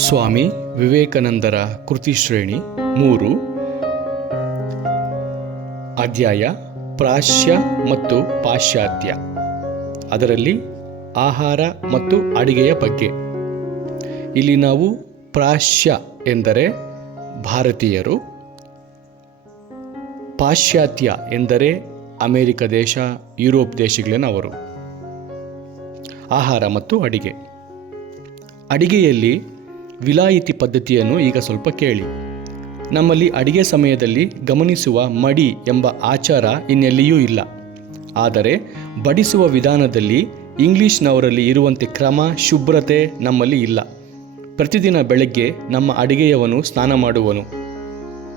ಸ್ವಾಮಿ ವಿವೇಕಾನಂದರ ಕೃತಿ ಶ್ರೇಣಿ 3 ಅಧ್ಯಾಯ ಪ್ರಾಚ್ಯ ಮತ್ತು ಪಾಶ್ಚಾತ್ಯ. ಅದರಲ್ಲಿ ಆಹಾರ ಮತ್ತು ಅಡಿಗೆಯ ಬಗ್ಗೆ. ಇಲ್ಲಿ ನಾವು ಪ್ರಾಚ್ಯ ಎಂದರೆ ಭಾರತೀಯರು, ಪಾಶ್ಚಾತ್ಯ ಎಂದರೆ ಅಮೆರಿಕ ದೇಶ, ಯುರೋಪ್ ದೇಶಗಳವರು. ಆಹಾರ ಮತ್ತು ಅಡಿಗೆ. ಅಡಿಗೆಯಲ್ಲಿ ವಿಲಾಯಿತಿ ಪದ್ಧತಿಯನ್ನು ಈಗ ಸ್ವಲ್ಪ ಕೇಳಿ. ನಮ್ಮಲ್ಲಿ ಅಡಿಗೆ ಸಮಯದಲ್ಲಿ ಗಮನಿಸುವ ಮಡಿ ಎಂಬ ಆಚಾರ ಇನ್ನೆಲ್ಲಿಯೂ ಇಲ್ಲ. ಆದರೆ ಬಡಿಸುವ ವಿಧಾನದಲ್ಲಿ ಇಂಗ್ಲಿಷ್ನವರಲ್ಲಿ ಇರುವಂತೆ ಕ್ರಮ, ಶುಭ್ರತೆ ನಮ್ಮಲ್ಲಿ ಇಲ್ಲ. ಪ್ರತಿದಿನ ಬೆಳಗ್ಗೆ ನಮ್ಮ ಅಡಿಗೆಯವನು ಸ್ನಾನ ಮಾಡುವನು.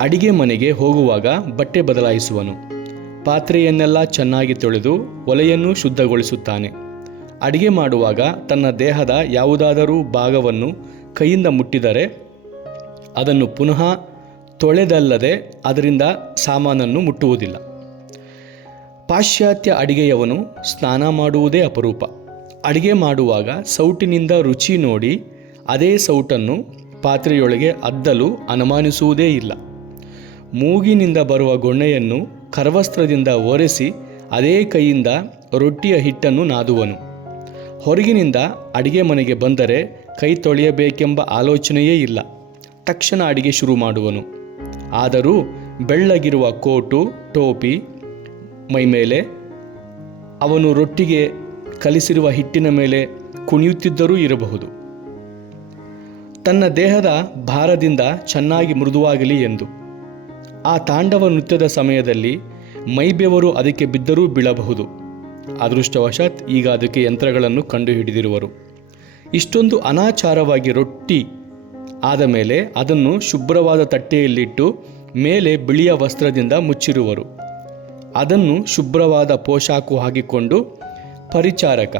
ಅಡಿಗೆ ಮನೆಗೆ ಹೋಗುವಾಗ ಬಟ್ಟೆ ಬದಲಾಯಿಸುವನು. ಪಾತ್ರೆಯನ್ನೆಲ್ಲ ಚೆನ್ನಾಗಿ ತೊಳೆದು ಒಲೆಯನ್ನು ಶುದ್ಧಗೊಳಿಸುತ್ತಾನೆ. ಅಡಿಗೆ ಮಾಡುವಾಗ ತನ್ನ ದೇಹದ ಯಾವುದಾದರೂ ಭಾಗವನ್ನು ಕೈಯಿಂದ ಮುಟ್ಟಿದರೆ ಅದನ್ನು ಪುನಃ ತೊಳೆದಲ್ಲದೆ ಅದರಿಂದ ಸಾಮಾನನ್ನು ಮುಟ್ಟುವುದಿಲ್ಲ. ಪಾಶ್ಚಾತ್ಯ ಅಡಿಗೆಯವನು ಸ್ನಾನ ಮಾಡುವುದೇ ಅಪರೂಪ. ಅಡಿಗೆ ಮಾಡುವಾಗ ಸೌಟಿನಿಂದ ರುಚಿ ನೋಡಿ ಅದೇ ಸೌಟನ್ನು ಪಾತ್ರೆಯೊಳಗೆ ಅದ್ದಲು ಅನುಮಾನಿಸುವುದೇ ಇಲ್ಲ. ಮೂಗಿನಿಂದ ಬರುವ ಗೊಣ್ಣೆಯನ್ನು ಕರವಸ್ತ್ರದಿಂದ ಒರೆಸಿ ಅದೇ ಕೈಯಿಂದ ರೊಟ್ಟಿಯ ಹಿಟ್ಟನ್ನು ನಾದುವನು. ಹೊರಗಿನಿಂದ ಅಡಿಗೆ ಮನೆಗೆ ಬಂದರೆ ಕೈ ತೊಳೆಯಬೇಕೆಂಬ ಆಲೋಚನೆಯೇ ಇಲ್ಲ. ತಕ್ಷಣ ಅಡಿಗೆ ಶುರು ಮಾಡುವನು. ಆದರೂ ಬೆಳ್ಳಗಿರುವ ಕೋಟು, ಟೋಪಿ ಮೈಮೇಲೆ ಅವನು ರೊಟ್ಟಿಗೆ ಕಲಿಸಿರುವ ಹಿಟ್ಟಿನ ಮೇಲೆ ಕುಣಿಯುತ್ತಿದ್ದರೂ ಇರಬಹುದು. ತನ್ನ ದೇಹದ ಭಾರದಿಂದ ಚೆನ್ನಾಗಿ ಮೃದುವಾಗಲಿ ಎಂದು. ಆ ತಾಂಡವ ನೃತ್ಯದ ಸಮಯದಲ್ಲಿ ಮೈಬೆವರು ಅದಕ್ಕೆ ಬಿದ್ದರೂ ಬೀಳಬಹುದು. ಅದೃಷ್ಟವಶಾತ್ ಈಗ ಅದಕ್ಕೆ ಯಂತ್ರಗಳನ್ನು ಕಂಡುಹಿಡಿದಿರುವರು. ಇಷ್ಟೊಂದು ಅನಾಚಾರವಾಗಿ ರೊಟ್ಟಿ ಆದ ಮೇಲೆ ಅದನ್ನು ಶುಭ್ರವಾದ ತಟ್ಟೆಯಲ್ಲಿಟ್ಟು ಮೇಲೆ ಬಿಳಿಯ ವಸ್ತ್ರದಿಂದ ಮುಚ್ಚಿರುವರು. ಅದನ್ನು ಶುಭ್ರವಾದ ಪೋಷಾಕು ಹಾಕಿಕೊಂಡು ಪರಿಚಾರಕ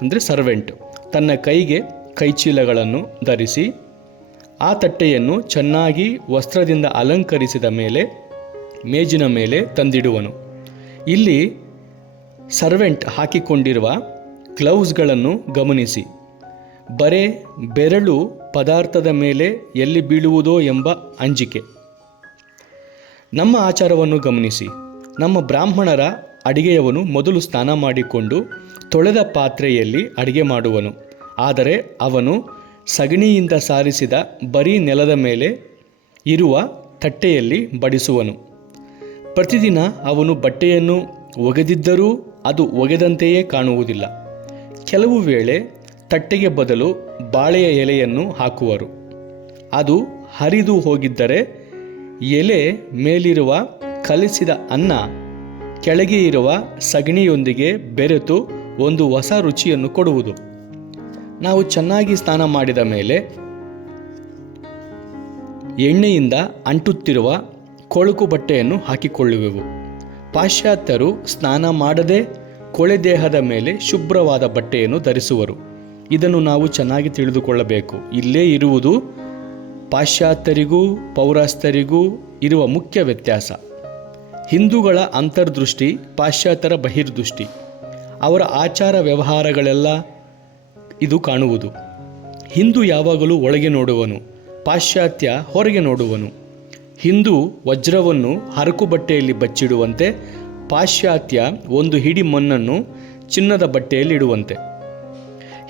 ಅಂದರೆ ಸರ್ವೆಂಟ್ ತನ್ನ ಕೈಗೆ ಕೈಚೀಲಗಳನ್ನು ಧರಿಸಿ ಆ ತಟ್ಟೆಯನ್ನು ಚೆನ್ನಾಗಿ ವಸ್ತ್ರದಿಂದ ಅಲಂಕರಿಸಿದ ಮೇಲೆ ಮೇಜಿನ ಮೇಲೆ ತಂದಿಡುವನು. ಇಲ್ಲಿ ಸರ್ವೆಂಟ್ ಹಾಕಿಕೊಂಡಿರುವ ಗ್ಲೌಸ್ಗಳನ್ನು ಗಮನಿಸಿ. ಬರೇ ಬೆರಳು ಪದಾರ್ಥದ ಮೇಲೆ ಎಲ್ಲಿ ಬೀಳುವುದೋ ಎಂಬ ಅಂಜಿಕೆ. ನಮ್ಮ ಆಚಾರವನ್ನು ಗಮನಿಸಿ. ನಮ್ಮ ಬ್ರಾಹ್ಮಣರ ಅಡಿಗೆಯವನು ಮೊದಲು ಸ್ನಾನ ಮಾಡಿಕೊಂಡು ತೊಳೆದ ಪಾತ್ರೆಯಲ್ಲಿ ಅಡಿಗೆ ಮಾಡುವನು. ಆದರೆ ಅವನು ಸಗಣಿಯಿಂದ ಸಾರಿಸಿದ ಬರೀ ನೆಲದ ಮೇಲೆ ಇರುವ ತಟ್ಟೆಯಲ್ಲಿ ಬಡಿಸುವನು. ಪ್ರತಿದಿನ ಅವನು ಬಟ್ಟೆಯನ್ನು ಒಗೆದಿದ್ದರೂ ಅದು ಒಗೆದಂತೆಯೇ ಕಾಣುವುದಿಲ್ಲ. ಕೆಲವು ವೇಳೆ ತಟ್ಟೆಗೆ ಬದಲು ಬಾಳೆಯ ಎಲೆಯನ್ನು ಹಾಕುವರು. ಅದು ಹರಿದು ಹೋಗಿದ್ದರೆ ಎಲೆ ಮೇಲಿರುವ ಕಲಿಸಿದ ಅನ್ನ ಕೆಳಗೆ ಇರುವ ಸಗಣಿಯೊಂದಿಗೆ ಬೆರೆತು ಒಂದು ಹೊಸ ರುಚಿಯನ್ನು ಕೊಡುವುದು. ನಾವು ಚೆನ್ನಾಗಿ ಸ್ನಾನ ಮಾಡಿದ ಮೇಲೆ ಎಣ್ಣೆಯಿಂದ ಅಂಟುತ್ತಿರುವ ಕೊಳುಕು ಬಟ್ಟೆಯನ್ನು ಹಾಕಿಕೊಳ್ಳುವೆವು. ಪಾಶ್ಚಾತ್ಯರು ಸ್ನಾನ ಮಾಡದೆ ಕೊಳೆ ದೇಹದ ಮೇಲೆ ಶುಭ್ರವಾದ ಬಟ್ಟೆಯನ್ನು ಧರಿಸುವರು. ಇದನ್ನು ನಾವು ಚೆನ್ನಾಗಿ ತಿಳಿದುಕೊಳ್ಳಬೇಕು. ಇಲ್ಲೇ ಇರುವುದು ಪಾಶ್ಚಾತ್ಯರಿಗೂ ಪೌರಸ್ಥರಿಗೂ ಇರುವ ಮುಖ್ಯ ವ್ಯತ್ಯಾಸ. ಹಿಂದೂಗಳ ಅಂತರ್ದೃಷ್ಟಿ, ಪಾಶ್ಚಾತ್ಯರ ಬಹಿರ್ದೃಷ್ಟಿ. ಅವರ ಆಚಾರ ವ್ಯವಹಾರಗಳೆಲ್ಲ ಇದು ಕಾಣುವುದು. ಹಿಂದೂ ಯಾವಾಗಲೂ ಒಳಗೆ ನೋಡುವನು, ಪಾಶ್ಚಾತ್ಯ ಹೊರಗೆ ನೋಡುವನು. ಹಿಂದೂ ವಜ್ರವನ್ನು ಹರಕು ಬಟ್ಟೆಯಲ್ಲಿ ಬಚ್ಚಿಡುವಂತೆ ಪಾಶ್ಚಾತ್ಯ ಒಂದು ಹಿಡಿ ಮಣ್ಣನ್ನು ಚಿನ್ನದ ಬಟ್ಟೆಯಲ್ಲಿಡುವಂತೆ.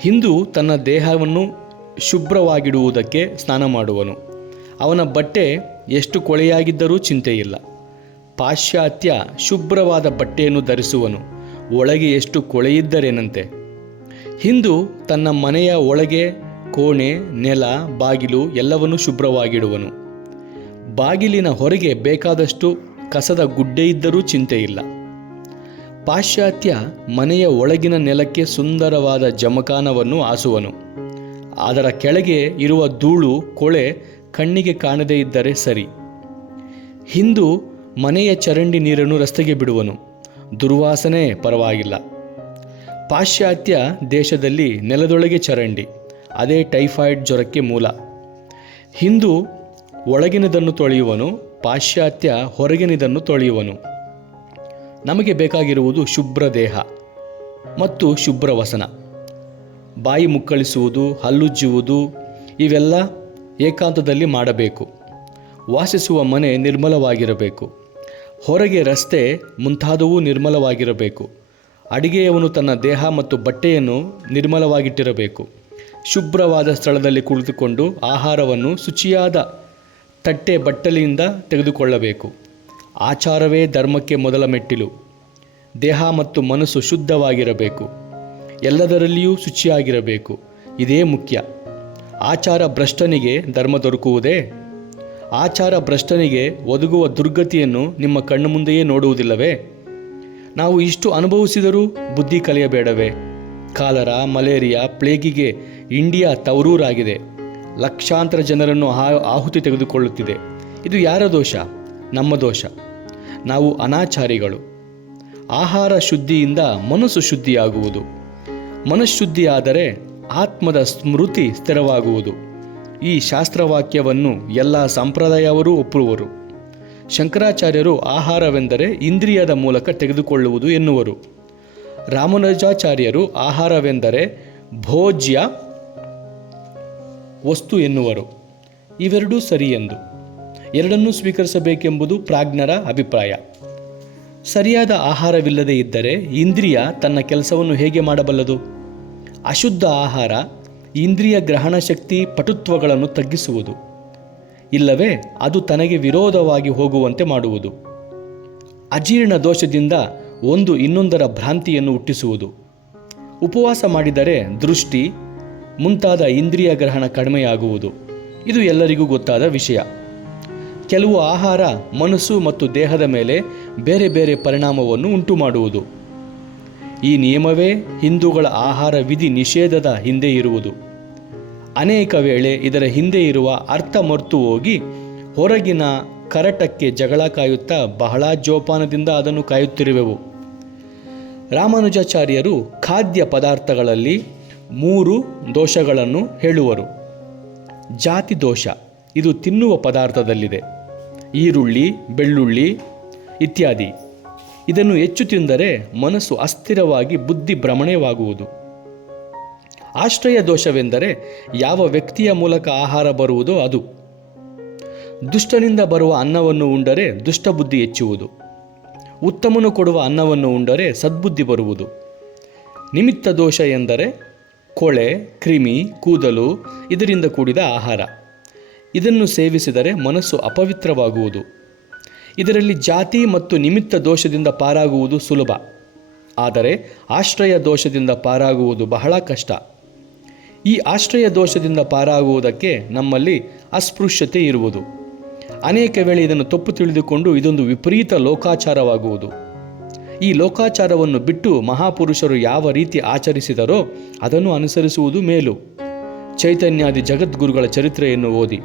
ಹಿಂದೂ ತನ್ನ ದೇಹವನ್ನು ಶುಭ್ರವಾಗಿಡುವುದಕ್ಕೆ ಸ್ನಾನ ಮಾಡುವನು. ಅವನ ಬಟ್ಟೆ ಎಷ್ಟು ಕೊಳೆಯಾಗಿದ್ದರೂ ಚಿಂತೆಯಿಲ್ಲ. ಪಾಶ್ಚಾತ್ಯ ಶುಭ್ರವಾದ ಬಟ್ಟೆಯನ್ನು ಧರಿಸುವನು, ಒಳಗೆ ಎಷ್ಟು ಕೊಳೆಯಿದ್ದರೇನಂತೆ. ಹಿಂದೂ ತನ್ನ ಮನೆಯ ಒಳಗೆ ಕೋಣೆ, ನೆಲ, ಬಾಗಿಲು ಎಲ್ಲವನ್ನೂ ಶುಭ್ರವಾಗಿಡುವನು. ಬಾಗಿಲಿನ ಹೊರಗೆ ಬೇಕಾದಷ್ಟು ಕಸದ ಗುಡ್ಡೆ ಇದ್ದರೂ ಚಿಂತೆಯಿಲ್ಲ. ಪಾಶ್ಚಾತ್ಯ ಮನೆಯ ಒಳಗಿನ ನೆಲಕ್ಕೆ ಸುಂದರವಾದ ಜಮಖಾನವನ್ನು ಹಾಸುವನು. ಅದರ ಕೆಳಗೆ ಇರುವ ಧೂಳು, ಕೊಳೆ ಕಣ್ಣಿಗೆ ಕಾಣದೇ ಇದ್ದರೆ ಸರಿ. ಹಿಂದೂ ಮನೆಯ ಚರಂಡಿ ನೀರನ್ನು ರಸ್ತೆಗೆ ಬಿಡುವನು, ದುರ್ವಾಸನೆ ಪರವಾಗಿಲ್ಲ. ಪಾಶ್ಚಾತ್ಯ ದೇಶದಲ್ಲಿ ನೆಲದೊಳಗೆ ಚರಂಡಿ, ಅದೇ ಟೈಫಾಯ್ಡ್ ಜ್ವರಕ್ಕೆ ಮೂಲ. ಹಿಂದೂ ಒಳಗಿನದನ್ನು ತೊಳೆಯುವನು, ಪಾಶ್ಚಾತ್ಯ ಹೊರಗಿನದನ್ನು ತೊಳೆಯುವನು. ನಮಗೆ ಬೇಕಾಗಿರುವುದು ಶುಭ್ರ ದೇಹ ಮತ್ತು ಶುಭ್ರ ವಸನ. ಬಾಯಿ ಮುಕ್ಕಳಿಸುವುದು, ಹಲ್ಲುಜ್ಜುವುದು ಇವೆಲ್ಲ ಏಕಾಂತದಲ್ಲಿ ಮಾಡಬೇಕು. ವಾಸಿಸುವ ಮನೆ ನಿರ್ಮಲವಾಗಿರಬೇಕು. ಹೊರಗೆ ರಸ್ತೆ ಮುಂತಾದವೂ ನಿರ್ಮಲವಾಗಿರಬೇಕು. ಅಡಿಗೆಯವನು ತನ್ನ ದೇಹ ಮತ್ತು ಬಟ್ಟೆಯನ್ನು ನಿರ್ಮಲವಾಗಿಟ್ಟಿರಬೇಕು. ಶುಭ್ರವಾದ ಸ್ಥಳದಲ್ಲಿ ಕುಳಿತುಕೊಂಡು ಆಹಾರವನ್ನು ಶುಚಿಯಾದ ತಟ್ಟೆ ಬಟ್ಟಲಿನಿಂದ ತೆಗೆದುಕೊಳ್ಳಬೇಕು. ಆಚಾರವೇ ಧರ್ಮಕ್ಕೆ ಮೊದಲ ಮೆಟ್ಟಿಲು. ದೇಹ ಮತ್ತು ಮನಸ್ಸು ಶುದ್ಧವಾಗಿರಬೇಕು. ಎಲ್ಲದರಲ್ಲಿಯೂ ಶುಚಿಯಾಗಿರಬೇಕು. ಇದೇ ಮುಖ್ಯ. ಆಚಾರ ಭ್ರಷ್ಟನಿಗೆ ಧರ್ಮ ದೊರಕುವುದೇ? ಆಚಾರ ಭ್ರಷ್ಟನಿಗೆ ಒದಗುವ ದುರ್ಗತಿಯನ್ನು ನಿಮ್ಮ ಕಣ್ಣು ಮುಂದೆಯೇ ನೋಡುವುದಿಲ್ಲವೇ? ನಾವು ಇಷ್ಟು ಅನುಭವಿಸಿದರೂ ಬುದ್ಧಿ ಕಲಿಯಬೇಡವೇ? ಕಾಲರ, ಮಲೇರಿಯಾ, ಪ್ಲೇಗಿಗೆ ಇಂಡಿಯಾ ತವರೂರಾಗಿದೆ. ಲಕ್ಷಾಂತರ ಜನರನ್ನು ಆಹುತಿ ತೆಗೆದುಕೊಳ್ಳುತ್ತಿದೆ. ಇದು ಯಾರ ದೋಷ? ನಮ್ಮ ದೋಷ. ನಾವು ಅನಾಚಾರಿಗಳು. ಆಹಾರ ಶುದ್ಧಿಯಿಂದ ಮನಸ್ಸು ಶುದ್ಧಿಯಾಗುವುದು. ಮನಃಶುದ್ಧಿಯಾದರೆ ಆತ್ಮದ ಸ್ಮೃತಿ ಸ್ಥಿರವಾಗುವುದು. ಈ ಶಾಸ್ತ್ರವಾಕ್ಯವನ್ನು ಎಲ್ಲ ಸಂಪ್ರದಾಯವರೂ ಒಪ್ಪುವರು. ಶಂಕರಾಚಾರ್ಯರು ಆಹಾರವೆಂದರೆ ಇಂದ್ರಿಯದ ಮೂಲಕ ತೆಗೆದುಕೊಳ್ಳುವುದು ಎನ್ನುವರು. ರಾಮಾನುಜಾಚಾರ್ಯರು ಆಹಾರವೆಂದರೆ ಭೋಜ್ಯ ವಸ್ತು ಎನ್ನುವರು. ಇವೆರಡೂ ಸರಿ ಎಂದು ಎರಡನ್ನೂ ಸ್ವೀಕರಿಸಬೇಕೆಂಬುದು ಪ್ರಾಜ್ಞರ ಅಭಿಪ್ರಾಯ. ಸರಿಯಾದ ಆಹಾರವಿಲ್ಲದೆ ಇದ್ದರೆ ಇಂದ್ರಿಯ ತನ್ನ ಕೆಲಸವನ್ನು ಹೇಗೆ ಮಾಡಬಲ್ಲದು? ಅಶುದ್ಧ ಆಹಾರ ಇಂದ್ರಿಯ ಗ್ರಹಣ ಶಕ್ತಿ ಪಟುತ್ವಗಳನ್ನು ತಗ್ಗಿಸುವುದು, ಇಲ್ಲವೇ ಅದು ತನಗೆ ವಿರೋಧವಾಗಿ ಹೋಗುವಂತೆ ಮಾಡುವುದು. ಅಜೀರ್ಣ ದೋಷದಿಂದ ಒಂದು ಇನ್ನೊಂದರ ಭ್ರಾಂತಿಯನ್ನು ಹುಟ್ಟಿಸುವುದು. ಉಪವಾಸ ಮಾಡಿದರೆ ದೃಷ್ಟಿ ಮುಂತಾದ ಇಂದ್ರಿಯ ಗ್ರಹಣ ಕಡಿಮೆಯಾಗುವುದು. ಇದು ಎಲ್ಲರಿಗೂ ಗೊತ್ತಾದ ವಿಷಯ. ಕೆಲವು ಆಹಾರ ಮನಸ್ಸು ಮತ್ತು ದೇಹದ ಮೇಲೆ ಬೇರೆ ಬೇರೆ ಪರಿಣಾಮವನ್ನು ಉಂಟು ಮಾಡುವುದು. ಈ ನಿಯಮವೇ ಹಿಂದೂಗಳ ಆಹಾರ ವಿಧಿ ನಿಷೇಧದ ಹಿಂದೆ ಇರುವುದು. ಅನೇಕ ವೇಳೆ ಇದರ ಹಿಂದೆ ಇರುವ ಅರ್ಥ ಮರೆತು ಹೋಗಿ ಹೊರಗಿನ ಕರಟಕ್ಕೆ ಜಗಳ ಕಾಯುತ್ತಾ ಬಹಳ ಜೋಪಾನದಿಂದ ಅದನ್ನು ಕಾಯುತ್ತಿರುವೆವು. ರಾಮಾನುಜಾಚಾರ್ಯರು ಖಾದ್ಯ ಪದಾರ್ಥಗಳಲ್ಲಿ 3 ದೋಷಗಳನ್ನು ಹೇಳುವರು. ಜಾತಿ ದೋಷ, ಇದು ತಿನ್ನುವ ಪದಾರ್ಥದಲ್ಲಿದೆ. ಈರುಳ್ಳಿ, ಬೆಳ್ಳುಳ್ಳಿ ಇತ್ಯಾದಿ. ಇದನ್ನು ಹೆಚ್ಚು ತಿಂದರೆ ಮನಸ್ಸು ಅಸ್ಥಿರವಾಗಿ ಬುದ್ಧಿ ಭ್ರಮಣೆಯಾಗುವುದು. ಆಶ್ರಯ ದೋಷವೆಂದರೆ ಯಾವ ವ್ಯಕ್ತಿಯ ಮೂಲಕ ಆಹಾರ ಬರುವುದೋ ಅದು. ದುಷ್ಟನಿಂದ ಬರುವ ಅನ್ನವನ್ನು ಉಂಡರೆ ದುಷ್ಟಬುದ್ಧಿ ಹೆಚ್ಚುವುದು. ಉತ್ತಮನು ಕೊಡುವ ಅನ್ನವನ್ನು ಉಂಡರೆ ಸದ್ಬುದ್ಧಿ ಬರುವುದು. ನಿಮಿತ್ತ ದೋಷ ಎಂದರೆ ಕೊಳೆ, ಕ್ರಿಮಿ, ಕೂದಲು ಇದರಿಂದ ಕೂಡಿದ ಆಹಾರ. ಇದನ್ನು ಸೇವಿಸಿದರೆ ಮನಸ್ಸು ಅಪವಿತ್ರವಾಗುವುದು. ಇದರಲ್ಲಿ ಜಾತಿ ಮತ್ತು ನಿಮಿತ್ತ ದೋಷದಿಂದ ಪಾರಾಗುವುದು ಸುಲಭ. ಆದರೆ ಆಶ್ರಯ ದೋಷದಿಂದ ಪಾರಾಗುವುದು ಬಹಳ ಕಷ್ಟ. ಈ ಆಶ್ರಯ ದೋಷದಿಂದ ಪಾರಾಗುವುದಕ್ಕೆ ನಮ್ಮಲ್ಲಿ ಅಸ್ಪೃಶ್ಯತೆ ಇರುವುದು. ಅನೇಕ ವೇಳೆ ಇದನ್ನು ತಪ್ಪು ತಿಳಿದುಕೊಂಡು ಇದೊಂದು ವಿಪರೀತ ಲೋಕಾಚಾರವಾಗುವುದು. ಈ ಲೋಕಾಚಾರವನ್ನು ಬಿಟ್ಟು ಮಹಾಪುರುಷರು ಯಾವ ರೀತಿ ಆಚರಿಸಿದರೋ ಅದನ್ನು ಅನುಸರಿಸುವುದು ಮೇಲು. ಚೈತನ್ಯಾದಿ ಜಗದ್ಗುರುಗಳ ಚರಿತ್ರೆಯನ್ನು ಓದಿ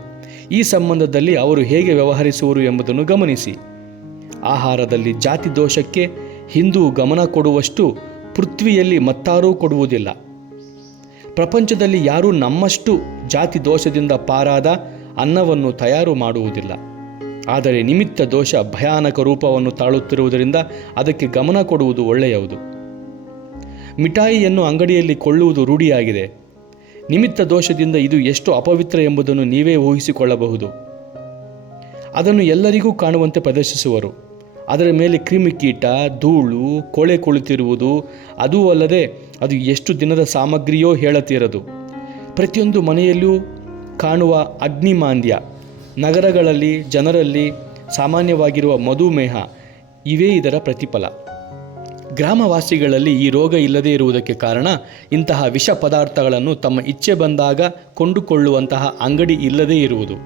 ಈ ಸಂಬಂಧದಲ್ಲಿ ಅವರು ಹೇಗೆ ವ್ಯವಹರಿಸುವರು ಎಂಬುದನ್ನು ಗಮನಿಸಿ. ಆಹಾರದಲ್ಲಿ ಜಾತಿ ದೋಷಕ್ಕೆ ಹಿಂದೂ ಗಮನ ಕೊಡುವಷ್ಟು ಪೃಥ್ವಿಯಲ್ಲಿ ಮತ್ತಾರೂ ಕೊಡುವುದಿಲ್ಲ. ಪ್ರಪಂಚದಲ್ಲಿ ಯಾರೂ ನಮ್ಮಷ್ಟು ಜಾತಿ ದೋಷದಿಂದ ಪಾರಾದ ಅನ್ನವನ್ನು ತಯಾರು ಮಾಡುವುದಿಲ್ಲ. ಆದರೆ ನಿಮಿತ್ತ ದೋಷ ಭಯಾನಕ ರೂಪವನ್ನು ತಾಳುತ್ತಿರುವುದರಿಂದ ಅದಕ್ಕೆ ಗಮನ ಕೊಡುವುದು ಒಳ್ಳೆಯದು. ಮಿಠಾಯಿಯನ್ನು ಅಂಗಡಿಯಲ್ಲಿ ಕೊಳ್ಳುವುದು ರೂಢಿಯಾಗಿದೆ. ನಿಮಿತ್ತ ದೋಷದಿಂದ ಇದು ಎಷ್ಟು ಅಪವಿತ್ರ ಎಂಬುದನ್ನು ನೀವೇ ಊಹಿಸಿಕೊಳ್ಳಬಹುದು. ಅದನ್ನು ಎಲ್ಲರಿಗೂ ಕಾಣುವಂತೆ ಪ್ರದರ್ಶಿಸುವರು. ಅದರ ಮೇಲೆ ಕ್ರಿಮಿಕೀಟ, ಧೂಳು, ಕೊಳೆ ಕುಳಿತಿರುವುದು. ಅದೂ ಅಲ್ಲದೆ ಅದು ಎಷ್ಟು ದಿನದ ಸಾಮಗ್ರಿಯೋ ಹೇಳತೀರದು. ಪ್ರತಿಯೊಂದು ಮನೆಯಲ್ಲೂ ಕಾಣುವ ಅಗ್ನಿಮಾಂದ್ಯ, ನಗರಗಳಲ್ಲಿ ಜನರಲ್ಲಿ ಸಾಮಾನ್ಯವಾಗಿರುವ ಮಧುಮೇಹ ಇವೇ ಇದರ ಪ್ರತಿಫಲ. ಗ್ರಾಮವಾಸಿಗಳಲ್ಲಿ ಈ ರೋಗ ಇಲ್ಲದೇ ಇರುವುದಕ್ಕೆ ಕಾರಣ ಇಂತಹ ವಿಷ ಪದಾರ್ಥಗಳನ್ನು ತಮ್ಮ ಇಚ್ಛೆ ಬಂದಾಗ ಕೊಂಡುಕೊಳ್ಳುವಂತಹ ಅಂಗಡಿ ಇಲ್ಲದೇ ಇರುವುದು.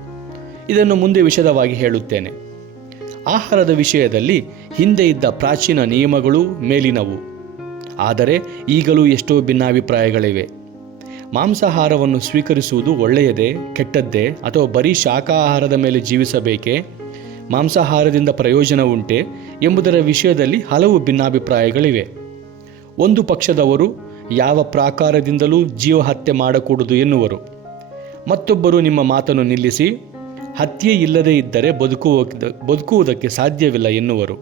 ಇದನ್ನು ಮುಂದೆ ವಿಶದವಾಗಿ ಹೇಳುತ್ತೇನೆ. ಆಹಾರದ ವಿಷಯದಲ್ಲಿ ಹಿಂದೆ ಇದ್ದ ಪ್ರಾಚೀನ ನಿಯಮಗಳು ಮೇಲಿನವು. ಆದರೆ ಈಗಲೂ ಎಷ್ಟೋ ಭಿನ್ನಾಭಿಪ್ರಾಯಗಳಿವೆ. ಮಾಂಸಾಹಾರವನ್ನು ಸ್ವೀಕರಿಸುವುದು ಒಳ್ಳೆಯದೇ, ಕೆಟ್ಟದ್ದೇ, ಅಥವಾ ಬರೀ ಶಾಖಾಹಾರದ ಮೇಲೆ ಜೀವಿಸಬೇಕೇ, ಮಾಂಸಾಹಾರದಿಂದ ಪ್ರಯೋಜನ ಉಂಟೆ ಎಂಬುದರ ವಿಷಯದಲ್ಲಿ ಹಲವು ಭಿನ್ನಾಭಿಪ್ರಾಯಗಳಿವೆ. ಒಂದು ಪಕ್ಷದವರು ಯಾವ ಪ್ರಾಕಾರದಿಂದಲೂ ಜೀವಹತ್ಯೆ ಮಾಡಕೂಡದು ಎನ್ನುವರು. ಮತ್ತೊಬ್ಬರು ನಿಮ್ಮ ಮಾತನ್ನು ನಿಲ್ಲಿಸಿ ಹತ್ಯೆ ಇಲ್ಲದೇ ಇದ್ದರೆ ಬದುಕುವುದಕ್ಕೆ ಸಾಧ್ಯವಿಲ್ಲ ಎನ್ನುವರು.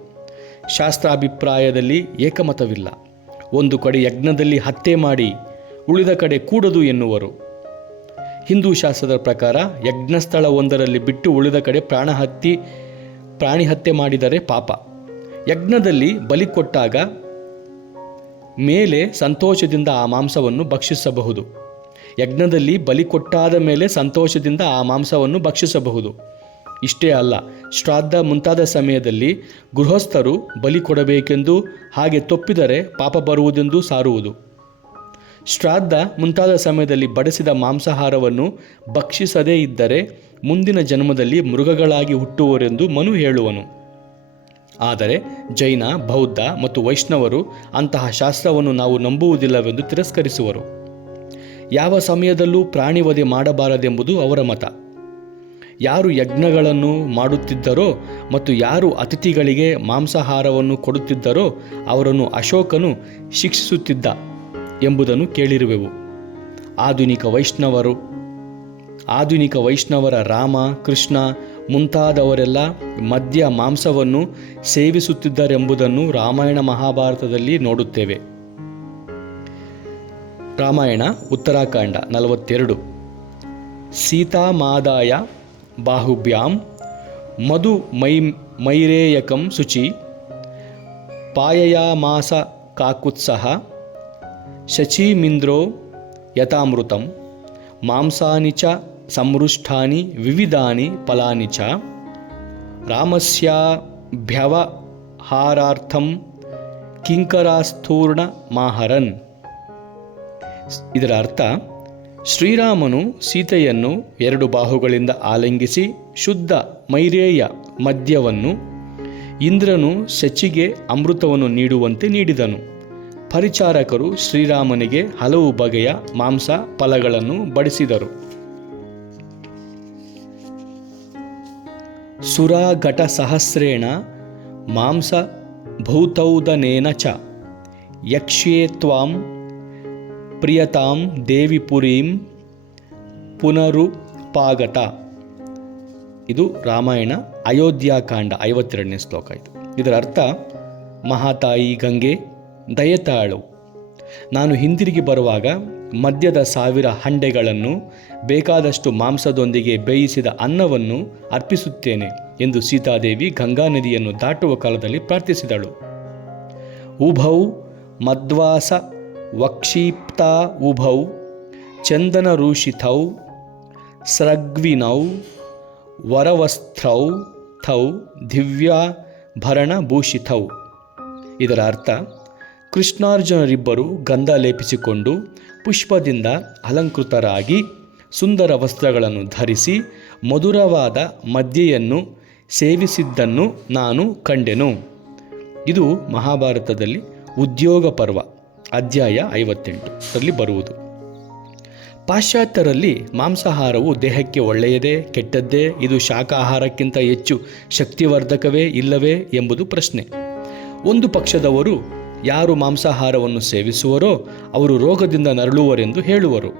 ಶಾಸ್ತ್ರಾಭಿಪ್ರಾಯದಲ್ಲಿ ಏಕಮತವಿಲ್ಲ. ಒಂದು ಕಡೆ ಯಜ್ಞದಲ್ಲಿ ಹತ್ಯೆ ಮಾಡಿ ಉಳಿದ ಕಡೆ ಕೂಡದು ಎನ್ನುವರು. ಹಿಂದೂ ಶಾಸ್ತ್ರದ ಪ್ರಕಾರ ಯಜ್ಞಸ್ಥಳವೊಂದರಲ್ಲಿ ಬಿಟ್ಟು ಉಳಿದ ಕಡೆ ಪ್ರಾಣಿ ಹತ್ಯೆ ಮಾಡಿದರೆ ಪಾಪ. ಯಜ್ಞದಲ್ಲಿ ಬಲಿ ಕೊಟ್ಟಾಗ ಮೇಲೆ ಸಂತೋಷದಿಂದ ಆ ಮಾಂಸವನ್ನು ಭಕ್ಷಿಸಬಹುದು. ಯಜ್ಞದಲ್ಲಿ ಬಲಿ ಕೊಟ್ಟಾದ ಮೇಲೆ ಸಂತೋಷದಿಂದ ಆ ಮಾಂಸವನ್ನು ಭಕ್ಷಿಸಬಹುದು. ಇಷ್ಟೇ ಅಲ್ಲ, ಶ್ರಾದ್ದ ಮುಂತಾದ ಸಮಯದಲ್ಲಿ ಗೃಹಸ್ಥರು ಬಲಿ ಕೊಡಬೇಕೆಂದು, ಹಾಗೆ ತಪ್ಪಿದರೆ ಪಾಪ ಬರುವುದೆಂದು ಸಾರುವುದು. ಶ್ರಾದ್ದ ಮುಂತಾದ ಸಮಯದಲ್ಲಿ ಬಡಿಸಿದ ಮಾಂಸಾಹಾರವನ್ನು ಭಕ್ಷಿಸದೇ ಇದ್ದರೆ ಮುಂದಿನ ಜನ್ಮದಲ್ಲಿ ಮೃಗಗಳಾಗಿ ಹುಟ್ಟುವರೆಂದು ಮನು ಹೇಳುವನು. ಆದರೆ ಜೈನ, ಬೌದ್ಧ ಮತ್ತು ವೈಷ್ಣವರು ಅಂತಹ ಶಾಸ್ತ್ರವನ್ನು ನಾವು ನಂಬುವುದಿಲ್ಲವೆಂದು ತಿರಸ್ಕರಿಸುವರು. ಯಾವ ಸಮಯದಲ್ಲೂ ಪ್ರಾಣಿ ವಧೆ ಮಾಡಬಾರದೆಂಬುದು ಅವರ ಮತ. ಯಾರು ಯಜ್ಞಗಳನ್ನು ಮಾಡುತ್ತಿದ್ದರೋ ಮತ್ತು ಯಾರು ಅತಿಥಿಗಳಿಗೆ ಮಾಂಸಾಹಾರವನ್ನು ಕೊಡುತ್ತಿದ್ದರೋ ಅವರನ್ನು ಅಶೋಕನು ಶಿಕ್ಷಿಸುತ್ತಿದ್ದ ಎಂಬುದನ್ನು ಕೇಳಿರುವೆವು. ಆಧುನಿಕ ವೈಷ್ಣವರ ರಾಮ, ಕೃಷ್ಣ ಮುಂತಾದವರೆಲ್ಲ ಮದ್ಯ ಮಾಂಸವನ್ನು ಸೇವಿಸುತ್ತಿದ್ದರೆಂಬುದನ್ನು ರಾಮಾಯಣ ಮಹಾಭಾರತದಲ್ಲಿ ನೋಡುತ್ತೇವೆ. ರಾಮಾಯಣ ಉತ್ತರಾಖಂಡ 42. ಸೀತಾಮಾದಾಯ ಬಾಹುಭ್ಯಾಂ ಮಧು ಮೈರೇಯಕಂ ಶುಚಿ ಪಾಯಯಾಮಾಸ ಕಾಕುತ್ಸಹ ಶಚೀಮಿಂದ್ರೋ ಯಥಾಮೃತಂ ಮಾಂಸಾನಿ ಚ ಸಮೃಷ್ಟಾನಿ ವಿವಿಧಾನಿ ಫಲಾನಿ ಚ ರಾಮಸ್ಯಾಭ್ಯವಹಾರಾರ್ಥಂ ಕಿಂಕರಾಸ್ಥೂರ್ಣ ಮಾಹರನ್. ಇದರ ಅರ್ಥ, ಶ್ರೀರಾಮನು ಸೀತೆಯನ್ನು 2 ಬಾಹುಗಳಿಂದ ಆಲಿಂಗಿಸಿ ಶುದ್ಧ ಮೈರೇಯ ಮದ್ಯವನ್ನು, ಇಂದ್ರನು ಶಚಿಗೆ ಅಮೃತವನ್ನು ನೀಡುವಂತೆ ನೀಡಿದನು. ಪರಿಚಾರಕರು ಶ್ರೀರಾಮನಿಗೆ ಹಲವು ಬಗೆಯ ಮಾಂಸ ಫಲಗಳನ್ನು ಬಡಿಸಿದರು. ಸುರಾಘಟ ಸಹಸ್ರೇಣ ಮಾಂಸ ಭೌತೌದನೇನ ಚ ಯಕ್ಷ್ಯೇ ತ್ವಾಂ ಪ್ರಿಯತಾಂ ದೇವಿ ಪುರೀಂ ಪುನರುಪಾಗತ. ಇದು ರಾಮಾಯಣ ಅಯೋಧ್ಯಾಕಾಂಡ 52ನೇ ಶ್ಲೋಕ. ಇದರ ಅರ್ಥ, ಮಹಾತಾಯಿ ಗಂಗೆ ದಯತಾಳು, ನಾನು ಹಿಂದಿರುಗಿ ಬರುವಾಗ ಮದ್ಯದ 1000 ಹಂಡೆಗಳನ್ನು ಬೇಕಾದಷ್ಟು ಮಾಂಸದೊಂದಿಗೆ ಬೇಯಿಸಿದ ಅನ್ನವನ್ನು ಅರ್ಪಿಸುತ್ತೇನೆ ಎಂದು ಸೀತಾದೇವಿ ಗಂಗಾ ನದಿಯನ್ನು ದಾಟುವ ಕಾಲದಲ್ಲಿ ಪ್ರಾರ್ಥಿಸಿದಳು. ಉಭೌ ಮದ್ವಾಸ ವಕ್ಷೀಪ್ತಾ ಉಭೌ ಚಂದನರೂಷಿತೌ ಸ್ರಗ್ವಿನೌ ವರವಸ್ತ್ರೌ ಥೌ ದಿವ್ಯಾಭರಣಭೂಷಿತೌ. ಇದರ ಅರ್ಥ, ಕೃಷ್ಣಾರ್ಜುನರಿಬ್ಬರು ಗಂಧ ಲೇಪಿಸಿಕೊಂಡು ಪುಷ್ಪದಿಂದ ಅಲಂಕೃತರಾಗಿ ಸುಂದರ ವಸ್ತ್ರಗಳನ್ನು ಧರಿಸಿ ಮಧುರವಾದ ಮದ್ಯೆಯನ್ನು ಸೇವಿಸಿದ್ದನ್ನು ನಾನು ಕಂಡೆನು. ಇದು ಮಹಾಭಾರತದಲ್ಲಿ ಉದ್ಯೋಗ ಪರ್ವ ಅಧ್ಯಾಯ 58ರಲ್ಲಿ ಬರುವುದು. ಪಾಶ್ಚಾತ್ಯರಲ್ಲಿ ಮಾಂಸಾಹಾರವು ದೇಹಕ್ಕೆ ಒಳ್ಳೆಯದೇ ಕೆಟ್ಟದ್ದೇ, ಇದು ಶಾಕಾಹಾರಕ್ಕಿಂತ ಹೆಚ್ಚು ಶಕ್ತಿವರ್ಧಕವೇ ಇಲ್ಲವೇ ಎಂಬುದು ಪ್ರಶ್ನೆ. ಒಂದು ಪಕ್ಷದವರು ಯಾರು ಮಾಂಸಾಹಾರವನ್ನು ಸೇವಿಸುವರೋ ಅವರು ರೋಗದಿಂದ ನರಳುವರೆಂದು ಹೇಳುವರು.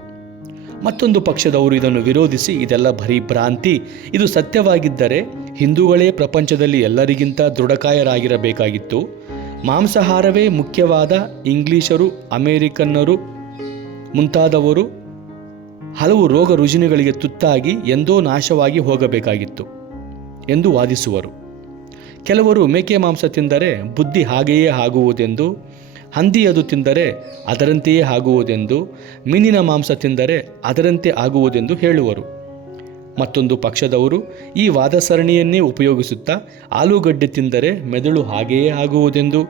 ಮತ್ತೊಂದು ಪಕ್ಷದವರು ಇದನ್ನು ವಿರೋಧಿಸಿ ಇದೆಲ್ಲ ಬರೀ ಭ್ರಾಂತಿ, ಇದು ಸತ್ಯವಾಗಿದ್ದರೆ ಹಿಂದೂಗಳೇ ಪ್ರಪಂಚದಲ್ಲಿ ಎಲ್ಲರಿಗಿಂತ ದೃಢಕಾಯರಾಗಿರಬೇಕಾಗಿತ್ತು, ಮಾಂಸಾಹಾರವೇ ಮುಖ್ಯವಾದ ಇಂಗ್ಲಿಷರು, ಅಮೇರಿಕನ್ನರು ಮುಂತಾದವರು ಹಲವು ರೋಗ ರುಜಿನಗಳಿಗೆ ತುತ್ತಾಗಿ ಎಂದೋ ನಾಶವಾಗಿ ಹೋಗಬೇಕಾಗಿತ್ತು ಎಂದು ವಾದಿಸುವರು. ಕೆಲವರು ಮೇಕೆ ಮಾಂಸ ತಿಂದರೆ ಬುದ್ಧಿ ಹಾಗೆಯೇ ಆಗುವುದೆಂದು, ಹಂದಿಯದು ತಿಂದರೆ ಅದರಂತೆಯೇ ಆಗುವುದೆಂದು, ಮೀನಿನ ಮಾಂಸ ತಿಂದರೆ ಅದರಂತೆ ಆಗುವುದೆಂದು ಹೇಳುವರು. ಮತ್ತೊಂದು ಪಕ್ಷದವರು ಈ ವಾದ ಸರಣಿಯನ್ನೇ ಉಪಯೋಗಿಸುತ್ತಾ ಆಲೂಗಡ್ಡೆ ತಿಂದರೆ ಮೆದುಳು ಹಾಗೆಯೇ ಆಗುವುದೆಂದು,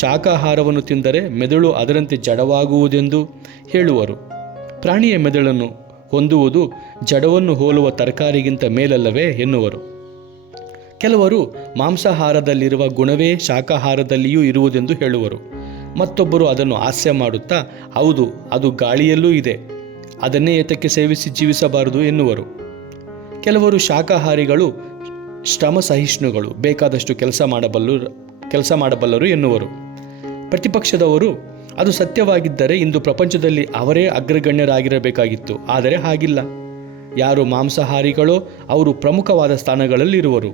ಶಾಕಾಹಾರವನ್ನು ತಿಂದರೆ ಮೆದುಳು ಅದರಂತೆ ಜಡವಾಗುವುದೆಂದು ಹೇಳುವರು. ಪ್ರಾಣಿಯ ಮೆದುಳನ್ನು ಹೊಂದುವುದು ಜಡವನ್ನು ಹೋಲುವ ತರಕಾರಿಗಿಂತ ಮೇಲಲ್ಲವೇ ಎನ್ನುವರು. ಕೆಲವರು ಮಾಂಸಾಹಾರದಲ್ಲಿರುವ ಗುಣವೇ ಶಾಕಾಹಾರದಲ್ಲಿಯೂ ಇರುವುದೆಂದು ಹೇಳುವರು. ಮತ್ತೊಬ್ಬರು ಅದನ್ನು ಹಾಸ್ಯ ಮಾಡುತ್ತಾ, ಹೌದು, ಅದು ಗಾಳಿಯಲ್ಲೂ ಇದೆ, ಅದನ್ನೇ ಏತಕ್ಕೆ ಸೇವಿಸಿ ಜೀವಿಸಬಾರದು ಎನ್ನುವರು. ಕೆಲವರು ಶಾಕಾಹಾರಿಗಳು ಶ್ರಮ ಸಹಿಷ್ಣುಗಳು, ಬೇಕಾದಷ್ಟು ಕೆಲಸ ಮಾಡಬಲ್ಲರು ಎನ್ನುವರು. ಪ್ರತಿಪಕ್ಷದವರು ಅದು ಸತ್ಯವಾಗಿದ್ದರೆ ಇಂದು ಪ್ರಪಂಚದಲ್ಲಿ ಅವರೇ ಅಗ್ರಗಣ್ಯರಾಗಿರಬೇಕಾಗಿತ್ತು, ಆದರೆ ಹಾಗಿಲ್ಲ. ಯಾರು ಮಾಂಸಾಹಾರಿಗಳೋ ಅವರು ಪ್ರಮುಖವಾದ ಸ್ಥಾನಗಳಲ್ಲಿರುವರು.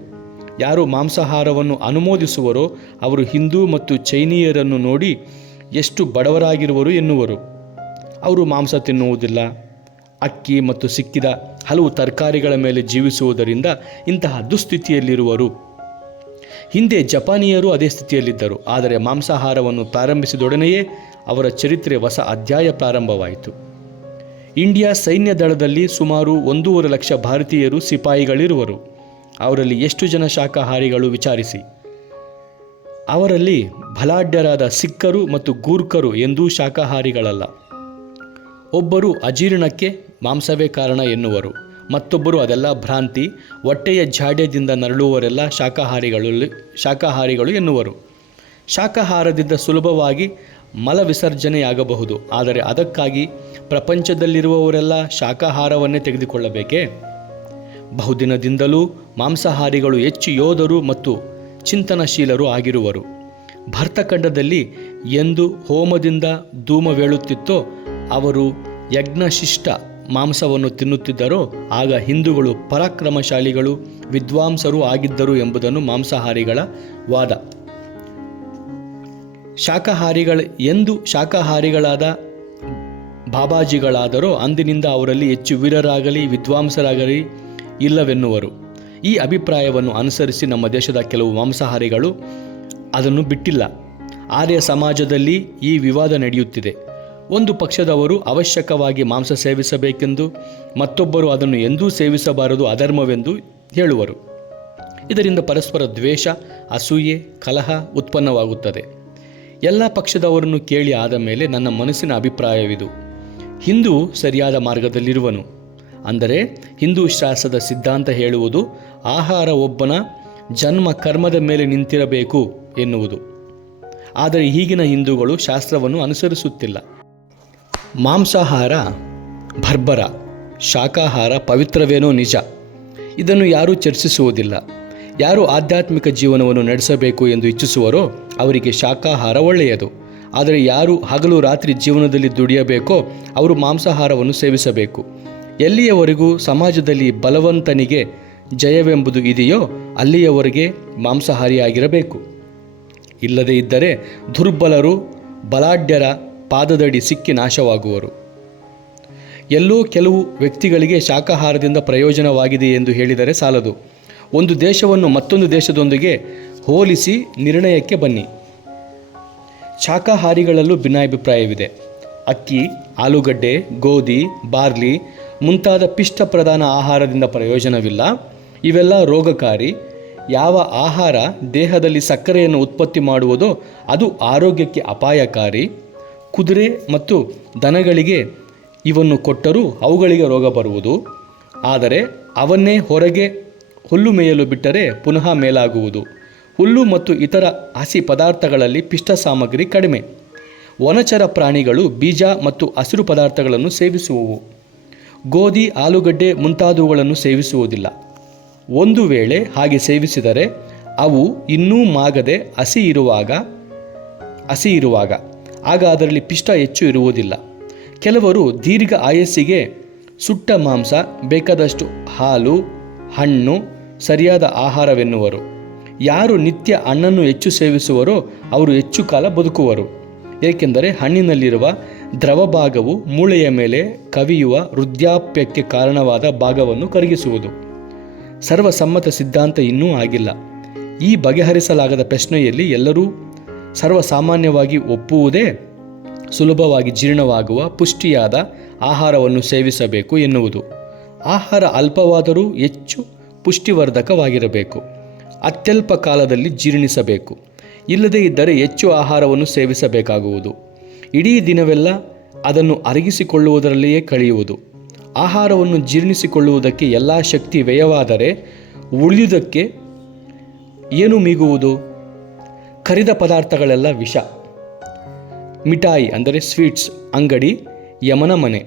ಯಾರು ಮಾಂಸಾಹಾರವನ್ನು ಅನುಮೋದಿಸುವರೋ ಅವರು ಹಿಂದೂ ಮತ್ತು ಚೈನೀಯರನ್ನು ನೋಡಿ ಎಷ್ಟು ಬಡವರಾಗಿರುವರು ಎನ್ನುವರು. ಅವರು ಮಾಂಸ ತಿನ್ನುವುದಿಲ್ಲ, ಅಕ್ಕಿ ಮತ್ತು ಸಿಕ್ಕಿದ ಹಲವು ತರಕಾರಿಗಳ ಮೇಲೆ ಜೀವಿಸುವುದರಿಂದ ಇಂತಹ ದುಸ್ಥಿತಿಯಲ್ಲಿರುವರು. ಹಿಂದೆ ಜಪಾನಿಯರು ಅದೇ ಸ್ಥಿತಿಯಲ್ಲಿದ್ದರು. ಆದರೆ ಮಾಂಸಾಹಾರವನ್ನು ಪ್ರಾರಂಭಿಸಿದೊಡನೆಯೇ ಅವರ ಚರಿತ್ರೆ ಹೊಸ ಅಧ್ಯಾಯ ಪ್ರಾರಂಭವಾಯಿತು. ಇಂಡಿಯಾ ಸೈನ್ಯ ದಳದಲ್ಲಿ ಸುಮಾರು 1.5 ಲಕ್ಷ ಭಾರತೀಯರು ಸಿಪಾಯಿಗಳಿರುವರು. ಅವರಲ್ಲಿ ಎಷ್ಟು ಜನ ಶಾಕಾಹಾರಿಗಳು ವಿಚಾರಿಸಿ. ಅವರಲ್ಲಿ ಬಲಾಢ್ಯರಾದ ಸಿಖ್ಖರು ಮತ್ತು ಗೂರ್ಖರು ಎಂದೂ ಶಾಕಾಹಾರಿಗಳಲ್ಲ. ಒಬ್ಬರು ಅಜೀರ್ಣಕ್ಕೆ ಮಾಂಸವೇ ಕಾರಣ ಎನ್ನುವರು, ಮತ್ತೊಬ್ಬರು ಅದೆಲ್ಲ ಭ್ರಾಂತಿ, ಹೊಟ್ಟೆಯ ಜಾಡ್ಯದಿಂದ ನರಳುವವರೆಲ್ಲ ಶಾಕಾಹಾರಿಗಳು ಎನ್ನುವರು. ಶಾಕಾಹಾರದಿಂದ ಸುಲಭವಾಗಿ ಮಲ ವಿಸರ್ಜನೆಯಾಗಬಹುದು, ಆದರೆ ಅದಕ್ಕಾಗಿ ಪ್ರಪಂಚದಲ್ಲಿರುವವರೆಲ್ಲ ಶಾಕಾಹಾರವನ್ನೇ ತೆಗೆದುಕೊಳ್ಳಬೇಕೇ? ಬಹುದಿನದಿಂದಲೂ ಮಾಂಸಾಹಾರಿಗಳು ಹೆಚ್ಚು ಯೋಧರು ಮತ್ತು ಚಿಂತನಶೀಲರು ಆಗಿರುವರು. ಭರತಖಂಡದಲ್ಲಿ ಎಂದು ಹೋಮದಿಂದ ಧೂಮವೇಳುತ್ತಿತ್ತೋ ಅವರು ಯಜ್ಞಶಿಷ್ಟ ಮಾಂಸವನ್ನು ತಿನ್ನುತ್ತಿದ್ದರೋ ಆಗ ಹಿಂದೂಗಳು ಪರಾಕ್ರಮಶಾಲಿಗಳು, ವಿದ್ವಾಂಸರು ಆಗಿದ್ದರು ಎಂಬುದನ್ನು ಮಾಂಸಾಹಾರಿಗಳ ವಾದ. ಶಾಕಾಹಾರಿಗಳಾದ ಬಾಬಾಜಿಗಳಾದರೋ ಅಂದಿನಿಂದ ಅವರಲ್ಲಿ ಹೆಚ್ಚು ವೀರರಾಗಲಿ ವಿದ್ವಾಂಸರಾಗಲಿ ಇಲ್ಲವೆನ್ನುವರು. ಈ ಅಭಿಪ್ರಾಯವನ್ನು ಅನುಸರಿಸಿ ನಮ್ಮ ದೇಶದ ಕೆಲವು ಮಾಂಸಾಹಾರಿಗಳು ಅದನ್ನು ಬಿಟ್ಟಿಲ್ಲ. ಆರ್ಯ ಸಮಾಜದಲ್ಲಿ ಈ ವಿವಾದ ನಡೆಯುತ್ತಿದೆ. ಒಂದು ಪಕ್ಷದವರು ಅವಶ್ಯಕವಾಗಿ ಮಾಂಸ ಸೇವಿಸಬೇಕೆಂದು, ಮತ್ತೊಬ್ಬರು ಅದನ್ನು ಎಂದೂ ಸೇವಿಸಬಾರದು, ಅಧರ್ಮವೆಂದು ಹೇಳುವರು. ಇದರಿಂದ ಪರಸ್ಪರ ದ್ವೇಷ, ಅಸೂಯೆ, ಕಲಹ ಉತ್ಪನ್ನವಾಗುತ್ತದೆ. ಎಲ್ಲ ಪಕ್ಷದವರನ್ನು ಕೇಳಿ ಆದ ಮೇಲೆ ನನ್ನ ಮನಸ್ಸಿನ ಅಭಿಪ್ರಾಯವಿದು: ಹಿಂದೂ ಸರಿಯಾದ ಮಾರ್ಗದಲ್ಲಿರುವನು. ಅಂದರೆ ಹಿಂದೂ ಶಾಸ್ತ್ರದ ಸಿದ್ಧಾಂತ ಹೇಳುವುದು ಆಹಾರ ಒಬ್ಬನ ಜನ್ಮ ಕರ್ಮದ ಮೇಲೆ ನಿಂತಿರಬೇಕು ಎನ್ನುವುದು. ಆದರೆ ಈಗಿನ ಹಿಂದೂಗಳು ಶಾಸ್ತ್ರವನ್ನು ಅನುಸರಿಸುತ್ತಿಲ್ಲ. ಮಾಂಸಾಹಾರ ಬರ್ಬರ, ಶಾಕಾಹಾರ ಪವಿತ್ರವೇನೋ ನಿಜ. ಇದನ್ನು ಯಾರೂ ಚರ್ಚಿಸುವುದಿಲ್ಲ. ಯಾರು ಆಧ್ಯಾತ್ಮಿಕ ಜೀವನವನ್ನು ನಡೆಸಬೇಕು ಎಂದು ಇಚ್ಛಿಸುವರೋ ಅವರಿಗೆ ಶಾಕಾಹಾರ ಒಳ್ಳೆಯದು. ಆದರೆ ಯಾರು ಹಗಲು ರಾತ್ರಿ ಜೀವನದಲ್ಲಿ ದುಡಿಯಬೇಕೋ ಅವರು ಮಾಂಸಾಹಾರವನ್ನು ಸೇವಿಸಬೇಕು. ಎಲ್ಲಿಯವರೆಗೂ ಸಮಾಜದಲ್ಲಿ ಬಲವಂತನಿಗೆ ಜಯವೆಂಬುದು ಇದೆಯೋ ಅಲ್ಲಿಯವರೆಗೆ ಮಾಂಸಾಹಾರಿಯಾಗಿರಬೇಕು. ಇಲ್ಲದೇ ಇದ್ದರೆ ದುರ್ಬಲರು ಬಲಾಢ್ಯರ ಪಾದದಡಿ ಸಿಕ್ಕಿ ನಾಶವಾಗುವರು. ಎಲ್ಲೋ ಕೆಲವು ವ್ಯಕ್ತಿಗಳಿಗೆ ಶಾಕಾಹಾರದಿಂದ ಪ್ರಯೋಜನವಾಗಿದೆ ಎಂದು ಹೇಳಿದರೆ ಸಾಲದು. ಒಂದು ದೇಶವನ್ನು ಮತ್ತೊಂದು ದೇಶದೊಂದಿಗೆ ಹೋಲಿಸಿ ನಿರ್ಣಯಕ್ಕೆ ಬನ್ನಿ. ಶಾಕಾಹಾರಿಗಳಲ್ಲೂ ಭಿನ್ನಾಭಿಪ್ರಾಯವಿದೆ. ಅಕ್ಕಿ, ಆಲೂಗಡ್ಡೆ, ಗೋಧಿ, ಬಾರ್ಲಿ ಮುಂತಾದ ಪಿಷ್ಟ ಪ್ರಧಾನ ಆಹಾರದಿಂದ ಪ್ರಯೋಜನವಿಲ್ಲ. ಇವೆಲ್ಲ ರೋಗಕಾರಿ. ಯಾವ ಆಹಾರ ದೇಹದಲ್ಲಿ ಸಕ್ಕರೆಯನ್ನು ಉತ್ಪತ್ತಿ ಮಾಡುವುದೋ ಅದು ಆರೋಗ್ಯಕ್ಕೆ ಅಪಾಯಕಾರಿ. ಕುದುರೆ ಮತ್ತು ದನಗಳಿಗೆ ಇವನ್ನು ಕೊಟ್ಟರೂ ಅವುಗಳಿಗೆ ರೋಗ ಬರುವುದು. ಆದರೆ ಅವನ್ನೇ ಹೊರಗೆ ಹುಲ್ಲು ಮೇಯಲು ಬಿಟ್ಟರೆ ಪುನಃ ಮೇಲಾಗುವುದು. ಹುಲ್ಲು ಮತ್ತು ಇತರ ಹಸಿ ಪದಾರ್ಥಗಳಲ್ಲಿ ಪಿಷ್ಟ ಸಾಮಗ್ರಿ ಕಡಿಮೆ. ವನಚರ ಪ್ರಾಣಿಗಳು ಬೀಜ ಮತ್ತು ಹಸಿರು ಪದಾರ್ಥಗಳನ್ನು ಸೇವಿಸುವವು. ಗೋಧಿ, ಆಲೂಗಡ್ಡೆ ಮುಂತಾದವುಗಳನ್ನು ಸೇವಿಸುವುದಿಲ್ಲ. ಒಂದು ವೇಳೆ ಹಾಗೆ ಸೇವಿಸಿದರೆ ಅವು ಇನ್ನೂ ಮಾಗದೆ ಹಸಿ ಇರುವಾಗ ಆಗ ಅದರಲ್ಲಿ ಪಿಷ್ಟ ಹೆಚ್ಚು ಇರುವುದಿಲ್ಲ. ಕೆಲವರು ದೀರ್ಘ ಆಯಸ್ಸಿಗೆ ಸುಟ್ಟ ಮಾಂಸ, ಬೇಕಾದಷ್ಟು ಹಾಲು, ಹಣ್ಣು ಸರಿಯಾದ ಆಹಾರವೆನ್ನುವರು. ಯಾರು ನಿತ್ಯ ಹಣ್ಣನ್ನು ಹೆಚ್ಚು ಸೇವಿಸುವರೋ ಅವರು ಹೆಚ್ಚು ಕಾಲ ಬದುಕುವರು. ಏಕೆಂದರೆ ಹಣ್ಣಿನಲ್ಲಿರುವ ದ್ರವ ಭಾಗವು ಮೂಳೆಯ ಮೇಲೆ ಕವಿಯುವ ವೃದ್ಧಾಪ್ಯಕ್ಕೆ ಕಾರಣವಾದ ಭಾಗವನ್ನು ಕರಗಿಸುವುದು. ಸರ್ವಸಮ್ಮತ ಸಿದ್ಧಾಂತ ಇನ್ನೂ ಆಗಿಲ್ಲ. ಈ ಬಗೆಹರಿಸಲಾಗದ ಪ್ರಶ್ನೆಯಲ್ಲಿ ಎಲ್ಲರೂ ಸರ್ವಸಾಮಾನ್ಯವಾಗಿ ಒಪ್ಪುವುದೇ ಸುಲಭವಾಗಿ ಜೀರ್ಣವಾಗುವ ಪುಷ್ಟಿಯಾದ ಆಹಾರವನ್ನು ಸೇವಿಸಬೇಕು ಎನ್ನುವುದು. ಆಹಾರ ಅಲ್ಪವಾದರೂ ಹೆಚ್ಚು ಪುಷ್ಟಿವರ್ಧಕವಾಗಿರಬೇಕು. ಅತ್ಯಲ್ಪ ಕಾಲದಲ್ಲಿ ಜೀರ್ಣಿಸಬೇಕು. ಇಲ್ಲದೇ ಇದ್ದರೆ ಹೆಚ್ಚು ಆಹಾರವನ್ನು ಸೇವಿಸಬೇಕಾಗುವುದು. ಇಡೀ ದಿನವೆಲ್ಲ ಅದನ್ನು ಅರಗಿಸಿಕೊಳ್ಳುವುದರಲ್ಲಿಯೇ ಕಳೆಯುವುದು. ಆಹಾರವನ್ನು ಜೀರ್ಣಿಸಿಕೊಳ್ಳುವುದಕ್ಕೆ ಎಲ್ಲ ಶಕ್ತಿ ವ್ಯಯವಾದರೆ ಉಳಿಯುವುದಕ್ಕೆ ಏನು ಮಿಗುವುದು? ಕರಿದ ಪದಾರ್ಥಗಳೆಲ್ಲ ವಿಷ. ಮಿಠಾಯಿ ಅಂದರೆ ಸ್ವೀಟ್ಸ್ ಅಂಗಡಿ ಯಮನ ಮನೆ.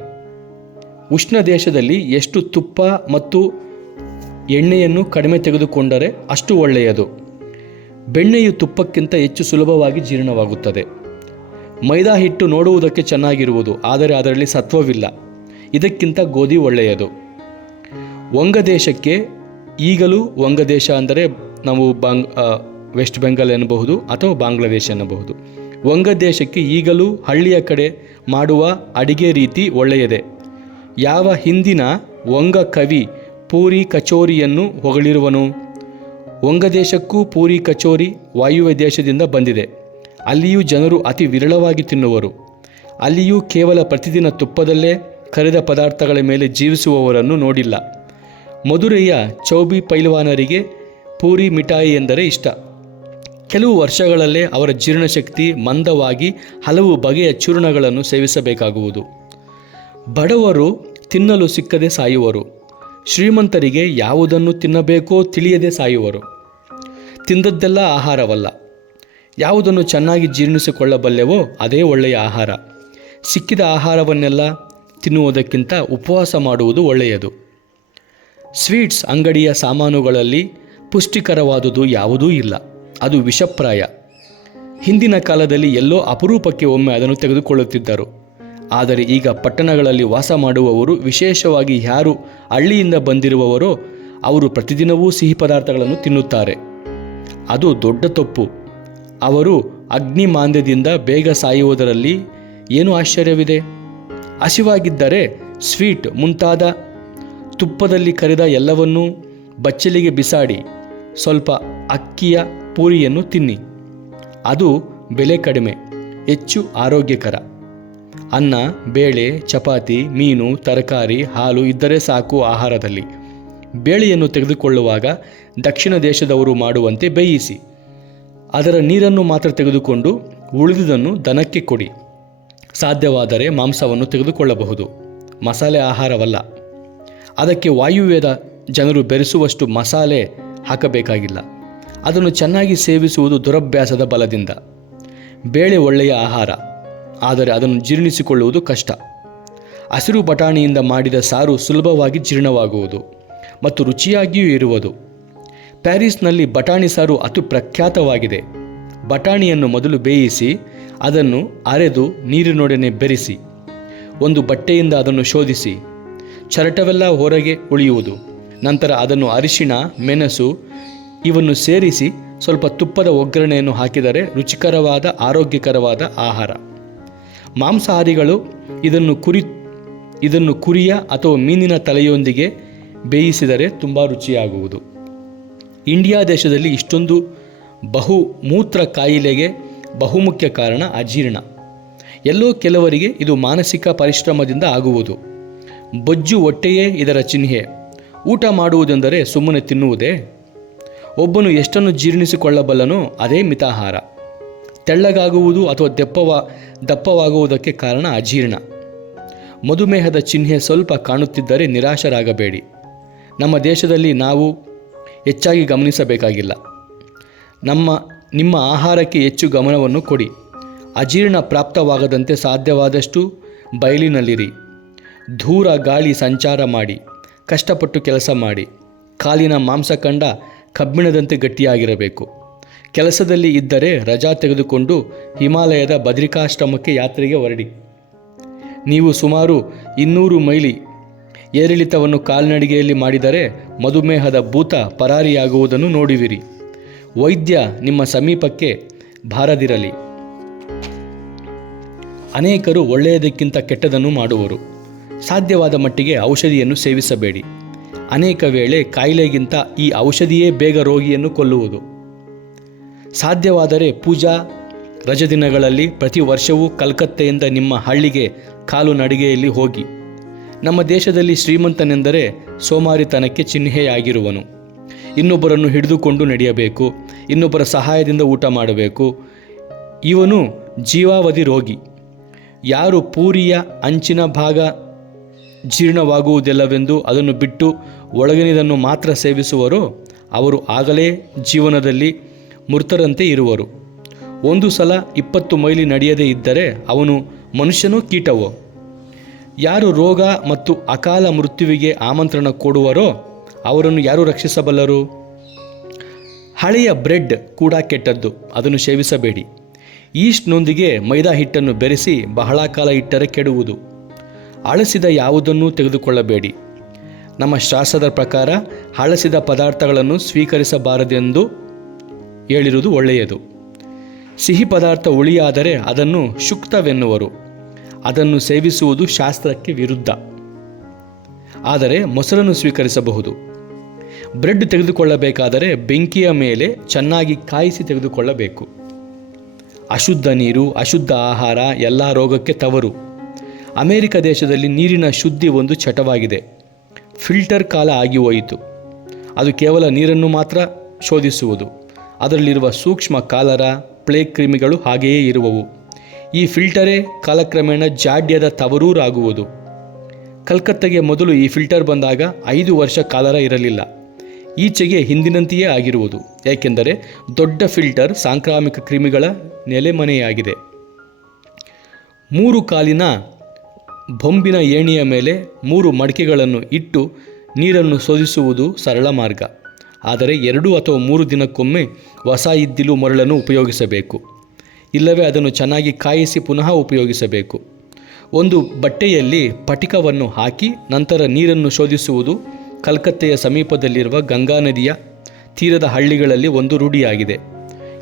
ಉಷ್ಣ ದೇಶದಲ್ಲಿ ಎಷ್ಟು ತುಪ್ಪ ಮತ್ತು ಎಣ್ಣೆಯನ್ನು ಕಡಿಮೆ ತೆಗೆದುಕೊಂಡರೆ ಅಷ್ಟು ಒಳ್ಳೆಯದು. ಬೆಣ್ಣೆಯು ತುಪ್ಪಕ್ಕಿಂತ ಹೆಚ್ಚು ಸುಲಭವಾಗಿ ಜೀರ್ಣವಾಗುತ್ತದೆ. ಮೈದಾ ಹಿಟ್ಟು ನೋಡುವುದಕ್ಕೆ ಚೆನ್ನಾಗಿರುವುದು, ಆದರೆ ಅದರಲ್ಲಿ ಸತ್ವವಿಲ್ಲ. ಇದಕ್ಕಿಂತ ಗೋಧಿ ಒಳ್ಳೆಯದು. ವಂಗದೇಶಕ್ಕೆ ಈಗಲೂ, ವಂಗದೇಶ ಅಂದರೆ ನಾವು ವೆಸ್ಟ್ ಬೆಂಗಾಲ್ ಎನ್ನಬಹುದು ಅಥವಾ ಬಾಂಗ್ಲಾದೇಶ ಎನ್ನಬಹುದು. ವಂಗದೇಶಕ್ಕೆ ಈಗಲೂ ಹಳ್ಳಿಯ ಕಡೆ ಮಾಡುವ ಅಡಿಗೆ ರೀತಿ ಒಳ್ಳೆಯದೇ. ಯಾವ ಹಿಂದಿನ ವಂಗ ಕವಿ ಪೂರಿ ಕಚೋರಿಯನ್ನು ಹೊಗಳಿರುವನು? ವಂಗದೇಶಕ್ಕೂ ಪೂರಿ ಕಚೋರಿ ವಾಯುವ್ಯ ದೇಶದಿಂದ ಬಂದಿದೆ. ಅಲ್ಲಿಯೂ ಜನರು ಅತಿ ವಿರಳವಾಗಿ ತಿನ್ನುವರು. ಅಲ್ಲಿಯೂ ಕೇವಲ ಪ್ರತಿದಿನ ತುಪ್ಪದಲ್ಲೇ ಕರಿದ ಪದಾರ್ಥಗಳ ಮೇಲೆ ಜೀವಿಸುವವರನ್ನು ನೋಡಿಲ್ಲ. ಮಧುರೈಯ ಚೌಬಿ ಪೈಲ್ವಾನರಿಗೆ ಪೂರಿ ಮಿಠಾಯಿ ಎಂದರೆ ಇಷ್ಟ. ಕೆಲವು ವರ್ಷಗಳಲ್ಲೇ ಅವರ ಜೀರ್ಣಶಕ್ತಿ ಮಂದವಾಗಿ ಹಲವು ಬಗೆಯ ಚೂರ್ಣಗಳನ್ನು ಸೇವಿಸಬೇಕಾಗುವುದು. ಬಡವರು ತಿನ್ನಲು ಸಿಕ್ಕದೆ ಸಾಯುವರು. ಶ್ರೀಮಂತರಿಗೆ ಯಾವುದನ್ನು ತಿನ್ನಬೇಕೋ ತಿಳಿಯದೆ ಸಾಯುವರು. ತಿಂದದ್ದೆಲ್ಲ ಆಹಾರವಲ್ಲ. ಯಾವುದನ್ನು ಚೆನ್ನಾಗಿ ಜೀರ್ಣಿಸಿಕೊಳ್ಳಬಲ್ಲೆವೋ ಅದೇ ಒಳ್ಳೆಯ ಆಹಾರ. ಸಿಕ್ಕಿದ ಆಹಾರವನ್ನೆಲ್ಲ ತಿನ್ನುವುದಕ್ಕಿಂತ ಉಪವಾಸ ಮಾಡುವುದು ಒಳ್ಳೆಯದು. ಸ್ವೀಟ್ಸ್ ಅಂಗಡಿಯ ಸಾಮಾನುಗಳಲ್ಲಿ ಪುಷ್ಟಿಕರವಾದುದು ಯಾವುದೂ ಇಲ್ಲ. ಅದು ವಿಷಪ್ರಾಯ. ಹಿಂದಿನ ಕಾಲದಲ್ಲಿ ಎಲ್ಲೋ ಅಪರೂಪಕ್ಕೆ ಒಮ್ಮೆ ಅದನ್ನು ತೆಗೆದುಕೊಳ್ಳುತ್ತಿದ್ದರು. ಆದರೆ ಈಗ ಪಟ್ಟಣಗಳಲ್ಲಿ ವಾಸ ಮಾಡುವವರು, ವಿಶೇಷವಾಗಿ ಯಾರು ಹಳ್ಳಿಯಿಂದ ಬಂದಿರುವವರೋ, ಅವರು ಪ್ರತಿದಿನವೂ ಸಿಹಿ ಪದಾರ್ಥಗಳನ್ನು ತಿನ್ನುತ್ತಾರೆ. ಅದು ದೊಡ್ಡ ತಪ್ಪು. ಅವರು ಅಗ್ನಿಮಾಂದ್ಯದಿಂದ ಬೇಗ ಸಾಯುವುದರಲ್ಲಿ ಏನು ಆಶ್ಚರ್ಯವಿದೆ? ಹಸಿವಾಗಿದ್ದರೆ ಸ್ವೀಟ್ ಮುಂತಾದ ತುಪ್ಪದಲ್ಲಿ ಕರಿದ ಎಲ್ಲವನ್ನೂ ಬಚ್ಚಲಿಗೆ ಬಿಸಾಡಿ ಸ್ವಲ್ಪ ಅಕ್ಕಿಯ ಪೂರಿಯನ್ನು ತಿನ್ನಿ. ಅದು ಬೆಲೆ ಕಡಿಮೆ, ಹೆಚ್ಚು ಆರೋಗ್ಯಕರ. ಅನ್ನ, ಬೇಳೆ, ಚಪಾತಿ, ಮೀನು, ತರಕಾರಿ, ಹಾಲು ಇದ್ದರೆ ಸಾಕು. ಆಹಾರದಲ್ಲಿ ಬೇಳೆಯನ್ನು ತೆಗೆದುಕೊಳ್ಳುವಾಗ ದಕ್ಷಿಣ ದೇಶದವರು ಮಾಡುವಂತೆ ಬೇಯಿಸಿ ಅದರ ನೀರನ್ನು ಮಾತ್ರ ತೆಗೆದುಕೊಂಡು ಉಳಿದುದನ್ನು ದನಕ್ಕೆ ಕೊಡಿ. ಸಾಧ್ಯವಾದರೆ ಮಾಂಸವನ್ನು ತೆಗೆದುಕೊಳ್ಳಬಹುದು. ಮಸಾಲೆ ಆಹಾರವಲ್ಲ. ಅದಕ್ಕೆ ವಾಯುವ್ಯದ ಜನರು ಬೆರೆಸುವಷ್ಟು ಮಸಾಲೆ ಹಾಕಬೇಕಾಗಿಲ್ಲ. ಅದನ್ನು ಚೆನ್ನಾಗಿ ಸೇವಿಸುವುದು ದುರಭ್ಯಾಸದ ಬಲದಿಂದ. ಬೇಳೆ ಒಳ್ಳೆಯ ಆಹಾರ, ಆದರೆ ಅದನ್ನು ಜೀರ್ಣಿಸಿಕೊಳ್ಳುವುದು ಕಷ್ಟ. ಹಸಿರು ಬಟಾಣಿಯಿಂದ ಮಾಡಿದ ಸಾರು ಸುಲಭವಾಗಿ ಜೀರ್ಣವಾಗುವುದು ಮತ್ತು ರುಚಿಯಾಗಿಯೂ ಇರುವುದು. ಪ್ಯಾರಿಸ್ನಲ್ಲಿ ಬಟಾಣಿ ಸಾರು ಅತಿ ಪ್ರಖ್ಯಾತವಾಗಿದೆ. ಬಟಾಣಿಯನ್ನು ಮೊದಲು ಬೇಯಿಸಿ ಅದನ್ನು ಅರೆದು ನೀರಿನೊಡನೆ ಬೆರೆಸಿ ಒಂದು ಬಟ್ಟೆಯಿಂದ ಅದನ್ನು ಶೋಧಿಸಿ ಚರಟವೆಲ್ಲ ಹೊರಗೆ ಉಳಿಯುವುದು. ನಂತರ ಅದನ್ನು ಅರಿಶಿಣ, ಮೆಣಸು ಇವನ್ನು ಸೇರಿಸಿ ಸ್ವಲ್ಪ ತುಪ್ಪದ ಒಗ್ಗರಣೆಯನ್ನು ಹಾಕಿದರೆ ರುಚಿಕರವಾದ ಆರೋಗ್ಯಕರವಾದ ಆಹಾರ. ಮಾಂಸಾಹಾರಿಗಳು ಇದನ್ನು ಕುರಿಯ ಅಥವಾ ಮೀನಿನ ತಲೆಯೊಂದಿಗೆ ಬೇಯಿಸಿದರೆ ತುಂಬ ರುಚಿಯಾಗುವುದು. ಇಂಡಿಯಾ ದೇಶದಲ್ಲಿ ಇಷ್ಟೊಂದು ಬಹುಮೂತ್ರ ಕಾಯಿಲೆಗೆ ಬಹುಮುಖ್ಯ ಕಾರಣ ಅಜೀರ್ಣ. ಎಲ್ಲೋ ಕೆಲವರಿಗೆ ಇದು ಮಾನಸಿಕ ಪರಿಶ್ರಮದಿಂದ ಆಗುವುದು. ಬೊಜ್ಜು ಹೊಟ್ಟೆಯೇ ಇದರ ಚಿಹ್ನೆ. ಊಟ ಮಾಡುವುದೆಂದರೆ ಸುಮ್ಮನೆ ತಿನ್ನುವುದೇ? ಒಬ್ಬನು ಎಷ್ಟನ್ನು ಜೀರ್ಣಿಸಿಕೊಳ್ಳಬಲ್ಲನೋ ಅದೇ ಮಿತಾಹಾರ. ತೆಳ್ಳಗಾಗುವುದು ಅಥವಾ ದಪ್ಪವಾಗುವುದಕ್ಕೆ ಕಾರಣ ಅಜೀರ್ಣ. ಮಧುಮೇಹದ ಚಿಹ್ನೆ ಸ್ವಲ್ಪ ಕಾಣುತ್ತಿದ್ದರೆ ನಿರಾಶರಾಗಬೇಡಿ. ನಮ್ಮ ದೇಶದಲ್ಲಿ ನಾವು ಹೆಚ್ಚಾಗಿ ಗಮನಿಸಬೇಕಾಗಿಲ್ಲ. ನಿಮ್ಮ ಆಹಾರಕ್ಕೆ ಹೆಚ್ಚು ಗಮನವನ್ನು ಕೊಡಿ. ಅಜೀರ್ಣ ಪ್ರಾಪ್ತವಾಗದಂತೆ ಸಾಧ್ಯವಾದಷ್ಟು ಬಯಲಿನಲ್ಲಿರಿ. ದೂರ ಗಾಳಿ ಸಂಚಾರ ಮಾಡಿ, ಕಷ್ಟಪಟ್ಟು ಕೆಲಸ ಮಾಡಿ. ಕಾಲಿನ ಮಾಂಸಖಂಡ ಕಬ್ಬಿಣದಂತೆ ಗಟ್ಟಿಯಾಗಿರಬೇಕು. ಕೆಲಸದಲ್ಲಿ ಇದ್ದರೆ ರಜಾ ತೆಗೆದುಕೊಂಡು ಹಿಮಾಲಯದ ಬದ್ರಿಕಾಶ್ರಮಕ್ಕೆ ಯಾತ್ರೆಗೆ ಹೊರಡಿ. ನೀವು ಸುಮಾರು 200 ಮೈಲಿ ಏರಿಳಿತವನ್ನು ಕಾಲ್ನಡಿಗೆಯಲ್ಲಿ ಮಾಡಿದರೆ ಮಧುಮೇಹದ ಭೂತ ಪರಾರಿಯಾಗುವುದನ್ನು ನೋಡುವಿರಿ. ವೈದ್ಯ ನಿಮ್ಮ ಸಮೀಪಕ್ಕೆ ಬಾರದಿರಲಿ. ಅನೇಕರು ಒಳ್ಳೆಯದಕ್ಕಿಂತ ಕೆಟ್ಟದನ್ನು ಮಾಡುವರು. ಸಾಧ್ಯವಾದ ಮಟ್ಟಿಗೆ ಔಷಧಿಯನ್ನು ಸೇವಿಸಬೇಡಿ. ಅನೇಕ ವೇಳೆ ಕಾಯಿಲೆಗಿಂತ ಈ ಔಷಧಿಯೇ ಬೇಗ ರೋಗಿಯನ್ನು ಕೊಲ್ಲುವುದು. ಸಾಧ್ಯವಾದರೆ ಪೂಜಾ ರಜದಿನಗಳಲ್ಲಿ ಪ್ರತಿ ವರ್ಷವೂ ಕಲ್ಕತ್ತೆಯಿಂದ ನಿಮ್ಮ ಹಳ್ಳಿಗೆ ಕಾಲು ನಡಿಗೆಯಲ್ಲಿ ಹೋಗಿ. ನಮ್ಮ ದೇಶದಲ್ಲಿ ಶ್ರೀಮಂತನೆಂದರೆ ಸೋಮಾರಿತನಕ್ಕೆ ಚಿಹ್ನೆಯಾಗಿರುವನು. ಇನ್ನೊಬ್ಬರನ್ನು ಹಿಡಿದುಕೊಂಡು ನಡೆಯಬೇಕು, ಇನ್ನೊಬ್ಬರ ಸಹಾಯದಿಂದ ಊಟ ಮಾಡಬೇಕು. ಇವನು ಜೀವಾವಧಿ ರೋಗಿ. ಯಾರು ಪೂರಿಯ ಅಂಚಿನ ಭಾಗ ಜೀರ್ಣವಾಗುವುದಿಲ್ಲವೆಂದು ಅದನ್ನು ಬಿಟ್ಟು ಒಳಗಿನದನ್ನು ಮಾತ್ರ ಸೇವಿಸುವರೋ ಅವರು ಆಗಲೇ ಜೀವನದಲ್ಲಿ ಮೃತರಂತೆ ಇರುವರು. ಒಂದು ಸಲ 20 ಮೈಲಿ ನಡೆಯದೇ ಇದ್ದರೆ ಅವನು ಮನುಷ್ಯನೋ ಕೀಟವೋ? ಯಾರು ರೋಗ ಮತ್ತು ಅಕಾಲ ಮೃತ್ಯುವಿಗೆ ಆಮಂತ್ರಣ ಕೊಡುವರೋ ಅವರನ್ನು ಯಾರು ರಕ್ಷಿಸಬಲ್ಲರು? ಹಳೆಯ ಬ್ರೆಡ್ ಕೂಡ ಕೆಟ್ಟದ್ದು, ಅದನ್ನು ಸೇವಿಸಬೇಡಿ. ಈಸ್ಟ್ನೊಂದಿಗೆ ಮೈದಾ ಹಿಟ್ಟನ್ನು ಬೆರೆಸಿ ಬಹಳ ಕಾಲ ಇಟ್ಟರೆ ಕೆಡುವುದು. ಅಳಸಿದ ಯಾವುದನ್ನೂ ತೆಗೆದುಕೊಳ್ಳಬೇಡಿ. ನಮ್ಮ ಶಾಸ್ತ್ರದ ಪ್ರಕಾರ ಹಳಸಿದ ಪದಾರ್ಥಗಳನ್ನು ಸ್ವೀಕರಿಸಬಾರದೆಂದು ಹೇಳಿರುವುದು ಒಳ್ಳೆಯದು. ಸಿಹಿ ಪದಾರ್ಥ ಹುಳಿಯಾದರೆ ಅದನ್ನು ಶುಕ್ತವೆನ್ನುವರು. ಅದನ್ನು ಸೇವಿಸುವುದು ಶಾಸ್ತ್ರಕ್ಕೆ ವಿರುದ್ಧ. ಆದರೆ ಮೊಸರನ್ನು ಸ್ವೀಕರಿಸಬಹುದು. ಬ್ರೆಡ್ ತೆಗೆದುಕೊಳ್ಳಬೇಕಾದರೆ ಬೆಂಕಿಯ ಮೇಲೆ ಚೆನ್ನಾಗಿ ಕಾಯಿಸಿ ತೆಗೆದುಕೊಳ್ಳಬೇಕು. ಅಶುದ್ಧ ನೀರು, ಅಶುದ್ಧ ಆಹಾರ ಎಲ್ಲ ರೋಗಕ್ಕೆ ತವರು. ಅಮೆರಿಕ ದೇಶದಲ್ಲಿ ನೀರಿನ ಶುದ್ಧಿ ಒಂದು ಚಟವಾಗಿದೆ. ಫಿಲ್ಟರ್ ಕಾಲ ಆಗಿ ಹೋಯಿತು. ಅದು ಕೇವಲ ನೀರನ್ನು ಮಾತ್ರ ಶೋಧಿಸುವುದು. ಅದರಲ್ಲಿರುವ ಸೂಕ್ಷ್ಮ ಕಾಲರ, ಪ್ಲೇಗ್ ಕ್ರಿಮಿಗಳು ಹಾಗೆಯೇ ಇರುವವು. ಈ ಫಿಲ್ಟರೇ ಕಾಲಕ್ರಮೇಣ ಜಾಡ್ಯದ ತವರೂರಾಗುವುದು. ಕಲ್ಕತ್ತೆಗೆ ಮೊದಲು ಈ ಫಿಲ್ಟರ್ ಬಂದಾಗ 5 ವರ್ಷ ಕಾಲರ ಇರಲಿಲ್ಲ. ಈಚೆಗೆ ಹಿಂದಿನಂತೆಯೇ ಆಗಿರುವುದು. ಏಕೆಂದರೆ ದೊಡ್ಡ ಫಿಲ್ಟರ್ ಸಾಂಕ್ರಾಮಿಕ ಕ್ರಿಮಿಗಳ ನೆಲೆಮನೆಯಾಗಿದೆ. 3 ಕಾಲಿನ ಬೊಂಬಿನ ಏಣಿಯ ಮೇಲೆ 3 ಮಡಕೆಗಳನ್ನು ಇಟ್ಟು ನೀರನ್ನು ಶೋಧಿಸುವುದು ಸರಳ ಮಾರ್ಗ. ಆದರೆ 2 ಅಥವಾ 3 ದಿನಕ್ಕೊಮ್ಮೆ ಹೊಸ ಇದ್ದಿಲು ಮರಳನ್ನು ಉಪಯೋಗಿಸಬೇಕು. ಇಲ್ಲವೇ ಅದನ್ನು ಚೆನ್ನಾಗಿ ಕಾಯಿಸಿ ಪುನಃ ಉಪಯೋಗಿಸಬೇಕು. ಒಂದು ಬಟ್ಟೆಯಲ್ಲಿ ಪಟಿಕವನ್ನು ಹಾಕಿ ನಂತರ ನೀರನ್ನು ಶೋಧಿಸುವುದು ಕಲ್ಕತ್ತೆಯ ಸಮೀಪದಲ್ಲಿರುವ ಗಂಗಾ ನದಿಯ ತೀರದ ಹಳ್ಳಿಗಳಲ್ಲಿ ಒಂದು ರೂಢಿಯಾಗಿದೆ.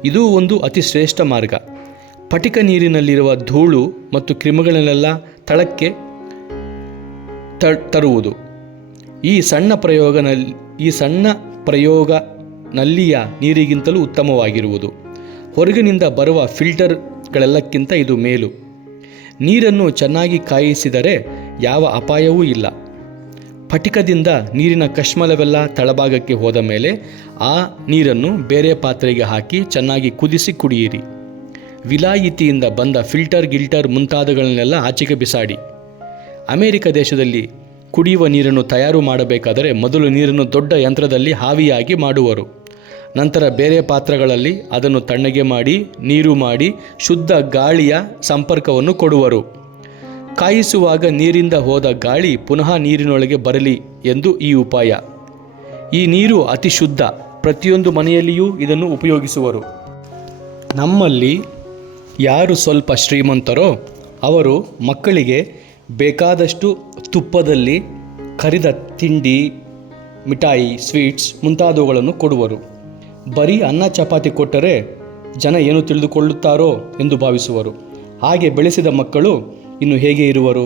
ಇದು ಒಂದು ಅತಿ ಶ್ರೇಷ್ಠ ಮಾರ್ಗ. ಪಟಿಕ ನೀರಿನಲ್ಲಿರುವ ಧೂಳು ಮತ್ತು ಕ್ರಿಮಿಗಳನ್ನೆಲ್ಲ ತಳಕ್ಕೆ ತರುವುದು. ಈ ಸಣ್ಣ ಪ್ರಯೋಗ ನಲ್ಲಿಯ ನೀರಿಗಿಂತಲೂ ಉತ್ತಮವಾಗಿರುವುದು. ಹೊರಗಿನಿಂದ ಬರುವ ಫಿಲ್ಟರ್ಗಳೆಲ್ಲಕ್ಕಿಂತ ಇದು ಮೇಲು. ನೀರನ್ನು ಚೆನ್ನಾಗಿ ಕಾಯಿಸಿದರೆ ಯಾವ ಅಪಾಯವೂ ಇಲ್ಲ. ಪಟಿಕದಿಂದ ನೀರಿನ ಕಶ್ಮಲವೆಲ್ಲ ತಳಭಾಗಕ್ಕೆ ಹೋದ ಮೇಲೆ ಆ ನೀರನ್ನು ಬೇರೆ ಪಾತ್ರೆಗೆ ಹಾಕಿ ಚೆನ್ನಾಗಿ ಕುದಿಸಿ ಕುಡಿಯಿರಿ. ವಿಲಾಯಿತಿಯಿಂದ ಬಂದ ಗಿಲ್ಟರ್ ಮುಂತಾದಗಳನ್ನೆಲ್ಲ ಆಚೆಗೆ ಬಿಸಾಡಿ. ಅಮೆರಿಕ ದೇಶದಲ್ಲಿ ಕುಡಿಯುವ ನೀರನ್ನು ತಯಾರು ಮಾಡಬೇಕಾದರೆ ಮೊದಲು ನೀರನ್ನು ದೊಡ್ಡ ಯಂತ್ರದಲ್ಲಿ ಆವಿಯಾಗಿ ಮಾಡುವರು. ನಂತರ ಬೇರೆ ಪಾತ್ರಗಳಲ್ಲಿ ಅದನ್ನು ತಣ್ಣಗೆ ಮಾಡಿ ನೀರು ಮಾಡಿ ಶುದ್ಧ ಗಾಳಿಯ ಸಂಪರ್ಕವನ್ನು ಕೊಡುವರು. ಕಾಯಿಸುವಾಗ ನೀರಿಂದ ಹೋದ ಗಾಳಿ ಪುನಃ ನೀರಿನೊಳಗೆ ಬರಲಿ ಎಂದು ಈ ಉಪಾಯ. ಈ ನೀರು ಅತಿ ಶುದ್ಧ. ಪ್ರತಿಯೊಂದು ಮನೆಯಲ್ಲಿಯೂ ಇದನ್ನು ಉಪಯೋಗಿಸುವರು. ನಮ್ಮಲ್ಲಿ ಯಾರು ಸ್ವಲ್ಪ ಶ್ರೀಮಂತರೋ ಅವರು ಮಕ್ಕಳಿಗೆ ಬೇಕಾದಷ್ಟು ತುಪ್ಪದಲ್ಲಿ ಕರಿದ ತಿಂಡಿ, ಮಿಠಾಯಿ, ಸ್ವೀಟ್ಸ್ ಮುಂತಾದವುಗಳನ್ನು ಕೊಡುವರು. ಬರೀ ಅನ್ನ ಚಪಾತಿ ಕೊಟ್ಟರೆ ಜನ ಏನು ತಿಳಿದುಕೊಳ್ಳುತ್ತಾರೋ ಎಂದು ಭಾವಿಸುವರು. ಹಾಗೆ ಬೆಳೆಸಿದ ಮಕ್ಕಳು ಇನ್ನು ಹೇಗೆ ಇರುವರು?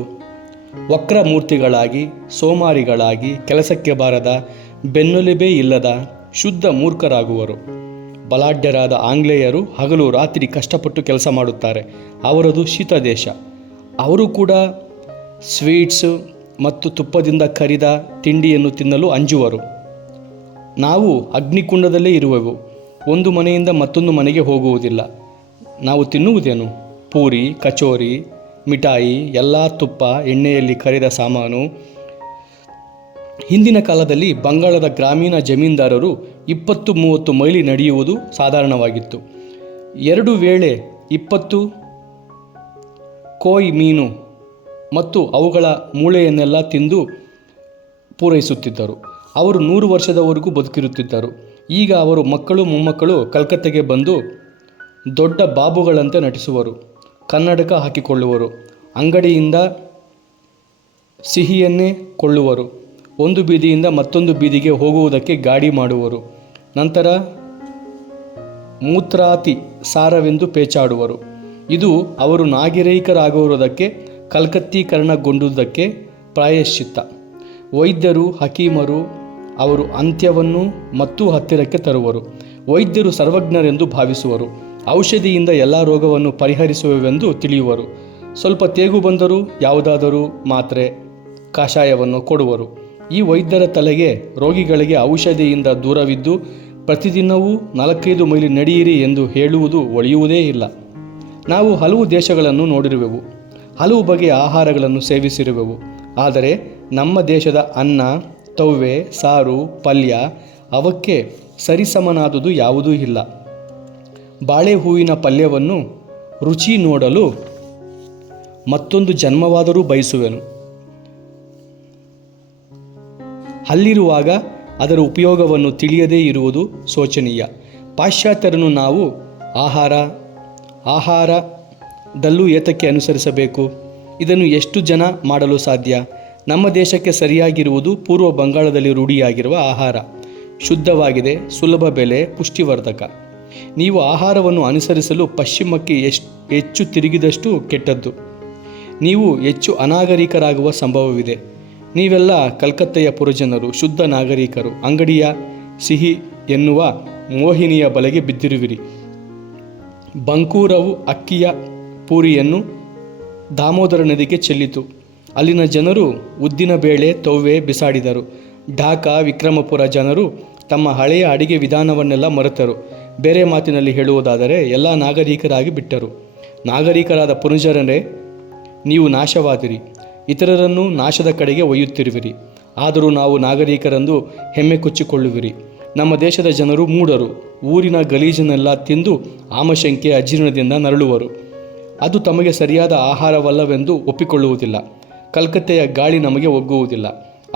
ವಕ್ರ ಮೂರ್ತಿಗಳಾಗಿ, ಸೋಮಾರಿಗಳಾಗಿ, ಕೆಲಸಕ್ಕೆ ಬಾರದ, ಬೆನ್ನೆಲುಬೇ ಇಲ್ಲದ ಶುದ್ಧ ಮೂರ್ಖರಾಗುವರು. ಬಲಾಢ್ಯರಾದ ಆಂಗ್ಲೇಯರು ಹಗಲು ರಾತ್ರಿ ಕಷ್ಟಪಟ್ಟು ಕೆಲಸ ಮಾಡುತ್ತಾರೆ. ಅವರದು ಶೀತ ದೇಶ. ಅವರು ಕೂಡ ಸ್ವೀಟ್ಸು ಮತ್ತು ತುಪ್ಪದಿಂದ ಕರಿದ ತಿಂಡಿಯನ್ನು ತಿನ್ನಲು ಅಂಜುವರು. ನಾವು ಅಗ್ನಿಕುಂಡದಲ್ಲೇ ಇರುವೆವು. ಒಂದು ಮನೆಯಿಂದ ಮತ್ತೊಂದು ಮನೆಗೆ ಹೋಗುವುದಿಲ್ಲ. ನಾವು ತಿನ್ನುವುದೇನು? ಪೂರಿ, ಕಚೋರಿ, ಮಿಠಾಯಿ, ಎಲ್ಲ ತುಪ್ಪ, ಎಣ್ಣೆಯಲ್ಲಿ ಕರಿದ ಸಾಮಾನು. ಹಿಂದಿನ ಕಾಲದಲ್ಲಿ ಬಂಗಾಳದ ಗ್ರಾಮೀಣ ಜಮೀನ್ದಾರರು 20-30 ಮೈಲಿ ನಡೆಯುವುದು ಸಾಧಾರಣವಾಗಿತ್ತು. 2 ವೇಳೆ 20 ಕೋಯ್ ಮೀನು ಮತ್ತು ಅವುಗಳ ಮೂಳೆಯನ್ನೆಲ್ಲ ತಿಂದು ಪೂರೈಸುತ್ತಿದ್ದರು. ಅವರು 100 ವರ್ಷದವರೆಗೂ ಬದುಕಿರುತ್ತಿದ್ದರು. ಈಗ ಅವರು ಮಕ್ಕಳು ಮೊಮ್ಮಕ್ಕಳು ಕಲ್ಕತ್ತೆಗೆ ಬಂದು ದೊಡ್ಡ ಬಾಬುಗಳಂತೆ ನಟಿಸುವರು. ಕನ್ನಡಕ ಹಾಕಿಕೊಳ್ಳುವರು. ಅಂಗಡಿಯಿಂದ ಸಿಹಿಯನ್ನೇ ಕೊಳ್ಳುವರು. ಒಂದು ಬೀದಿಯಿಂದ ಮತ್ತೊಂದು ಬೀದಿಗೆ ಹೋಗುವುದಕ್ಕೆ ಗಾಡಿ ಮಾಡುವರು. ನಂತರ ಮೂತ್ರಾತಿ ಸಾರವೆಂದು ಪೇಚಾಡುವರು. ಇದು ಅವರು ನಾಗರಿಕರಾಗುವುದಕ್ಕೆ, ಕಲ್ಕತ್ತೀಕರಣಗೊಂಡುದಕ್ಕೆ ಪ್ರಾಯಶ್ಚಿತ್ತ. ವೈದ್ಯರು, ಹಕೀಮರು ಅವರು ಅಂತ್ಯವನ್ನು ಮತ್ತು ಹತ್ತಿರಕ್ಕೆ ತರುವರು. ವೈದ್ಯರು ಸರ್ವಜ್ಞರೆಂದು ಭಾವಿಸುವರು. ಔಷಧಿಯಿಂದ ಎಲ್ಲ ರೋಗವನ್ನು ಪರಿಹರಿಸುವೆವೆಂದು ತಿಳಿಯುವರು. ಸ್ವಲ್ಪ ತೇಗು ಬಂದರೂ ಯಾವುದಾದರೂ ಮಾತ್ರೆ, ಕಷಾಯವನ್ನು ಕೊಡುವರು. ಈ ವೈದ್ಯರ ತಲೆಗೆ ರೋಗಿಗಳಿಗೆ ಔಷಧಿಯಿಂದ ದೂರವಿದ್ದು ಪ್ರತಿದಿನವೂ 4-5 ಮೈಲಿ ನಡೆಯಿರಿ ಎಂದು ಹೇಳುವುದು ಒಳಿಯುವುದೇ ಇಲ್ಲ. ನಾವು ಹಲವು ದೇಶಗಳನ್ನು ನೋಡಿರುವೆವು, ಹಲವು ಬಗೆಯ ಆಹಾರಗಳನ್ನು ಸೇವಿಸಿರುವೆವು. ಆದರೆ ನಮ್ಮ ದೇಶದ ಅನ್ನ, ತವ್ವೆ, ಸಾರು, ಪಲ್ಯ ಅವಕ್ಕೆ ಸರಿಸಮನಾದುದು ಯಾವುದೂ ಇಲ್ಲ. ಬಾಳೆ ಹೂವಿನ ಪಲ್ಯವನ್ನು ರುಚಿ ನೋಡಲು ಮತ್ತೊಂದು ಜನ್ಮವಾದರೂ ಬಯಸುವೆನು. ಅಲ್ಲಿರುವಾಗ ಅದರ ಉಪಯೋಗವನ್ನು ತಿಳಿಯದೇ ಇರುವುದು ಶೋಚನೀಯ. ಪಾಶ್ಚಾತ್ಯರನ್ನು ನಾವು ಆಹಾರದಲ್ಲೂ ಏತಕ್ಕೆ ಅನುಸರಿಸಬೇಕು? ಇದನ್ನು ಎಷ್ಟು ಜನ ಮಾಡಲು ಸಾಧ್ಯ? ನಮ್ಮ ದೇಶಕ್ಕೆ ಸರಿಯಾಗಿರುವುದು ಪೂರ್ವ ಬಂಗಾಳದಲ್ಲಿ ರೂಢಿಯಾಗಿರುವ ಆಹಾರ. ಶುದ್ಧವಾಗಿದೆ, ಸುಲಭ ಬೆಲೆ, ಪುಷ್ಟಿವರ್ಧಕ. ನೀವು ಆಹಾರವನ್ನು ಅನುಸರಿಸಲು ಪಶ್ಚಿಮಕ್ಕೆ ಹೆಚ್ಚು ತಿರುಗಿದಷ್ಟು ಕೆಟ್ಟದ್ದು. ನೀವು ಹೆಚ್ಚು ಅನಾಗರಿಕರಾಗುವ ಸಂಭವವಿದೆ. ನೀವೆಲ್ಲ ಕಲ್ಕತ್ತೆಯ ಪುರಜನರು, ಶುದ್ಧ ನಾಗರಿಕರು, ಅಂಗಡಿಯ ಸಿಹಿ ಎನ್ನುವ ಮೋಹಿನಿಯ ಬಲೆಗೆ ಬಿದ್ದಿರುವಿರಿ. ಬಂಕೂರವು ಅಕ್ಕಿಯ ಪೂರಿಯನ್ನು ದಾಮೋದರ ನದಿಗೆ ಚೆಲ್ಲಿತು. ಅಲ್ಲಿನ ಜನರು ಉದ್ದಿನ ಬೇಳೆ ತವ್ವೆ ಬಿಸಾಡಿದರು. ಢಾಕಾ, ವಿಕ್ರಮಪುರ ಜನರು ತಮ್ಮ ಹಳೆಯ ಅಡಿಗೆ ವಿಧಾನವನ್ನೆಲ್ಲ ಮರೆತರು. ಬೇರೆ ಮಾತಿನಲ್ಲಿ ಹೇಳುವುದಾದರೆ ಎಲ್ಲ ನಾಗರಿಕರಾಗಿ ಬಿಟ್ಟರು. ನಾಗರಿಕರಾದ ಪುರುಷರೇ, ನೀವು ನಾಶವಾದಿರಿ, ಇತರರನ್ನು ನಾಶದ ಕಡೆಗೆ ಒಯ್ಯುತ್ತಿರುವಿರಿ. ಆದರೂ ನಾವು ನಾಗರಿಕರೆಂದು ಹೆಮ್ಮೆ ಕೊಚ್ಚಿಕೊಳ್ಳುವಿರಿ. ನಮ್ಮ ದೇಶದ ಜನರು ಮೂಢರು, ಊರಿನ ಗಲೀಜನ್ನೆಲ್ಲ ತಿಂದು ಆಮಶಂಕೆ ಅಜೀರ್ಣದಿಂದ ನರಳುವರು. ಅದು ತಮಗೆ ಸರಿಯಾದ ಆಹಾರವಲ್ಲವೆಂದು ಒಪ್ಪಿಕೊಳ್ಳುವುದಿಲ್ಲ. ಕಲ್ಕತ್ತೆಯ ಗಾಳಿ ನಮಗೆ ಒಗ್ಗುವುದಿಲ್ಲ,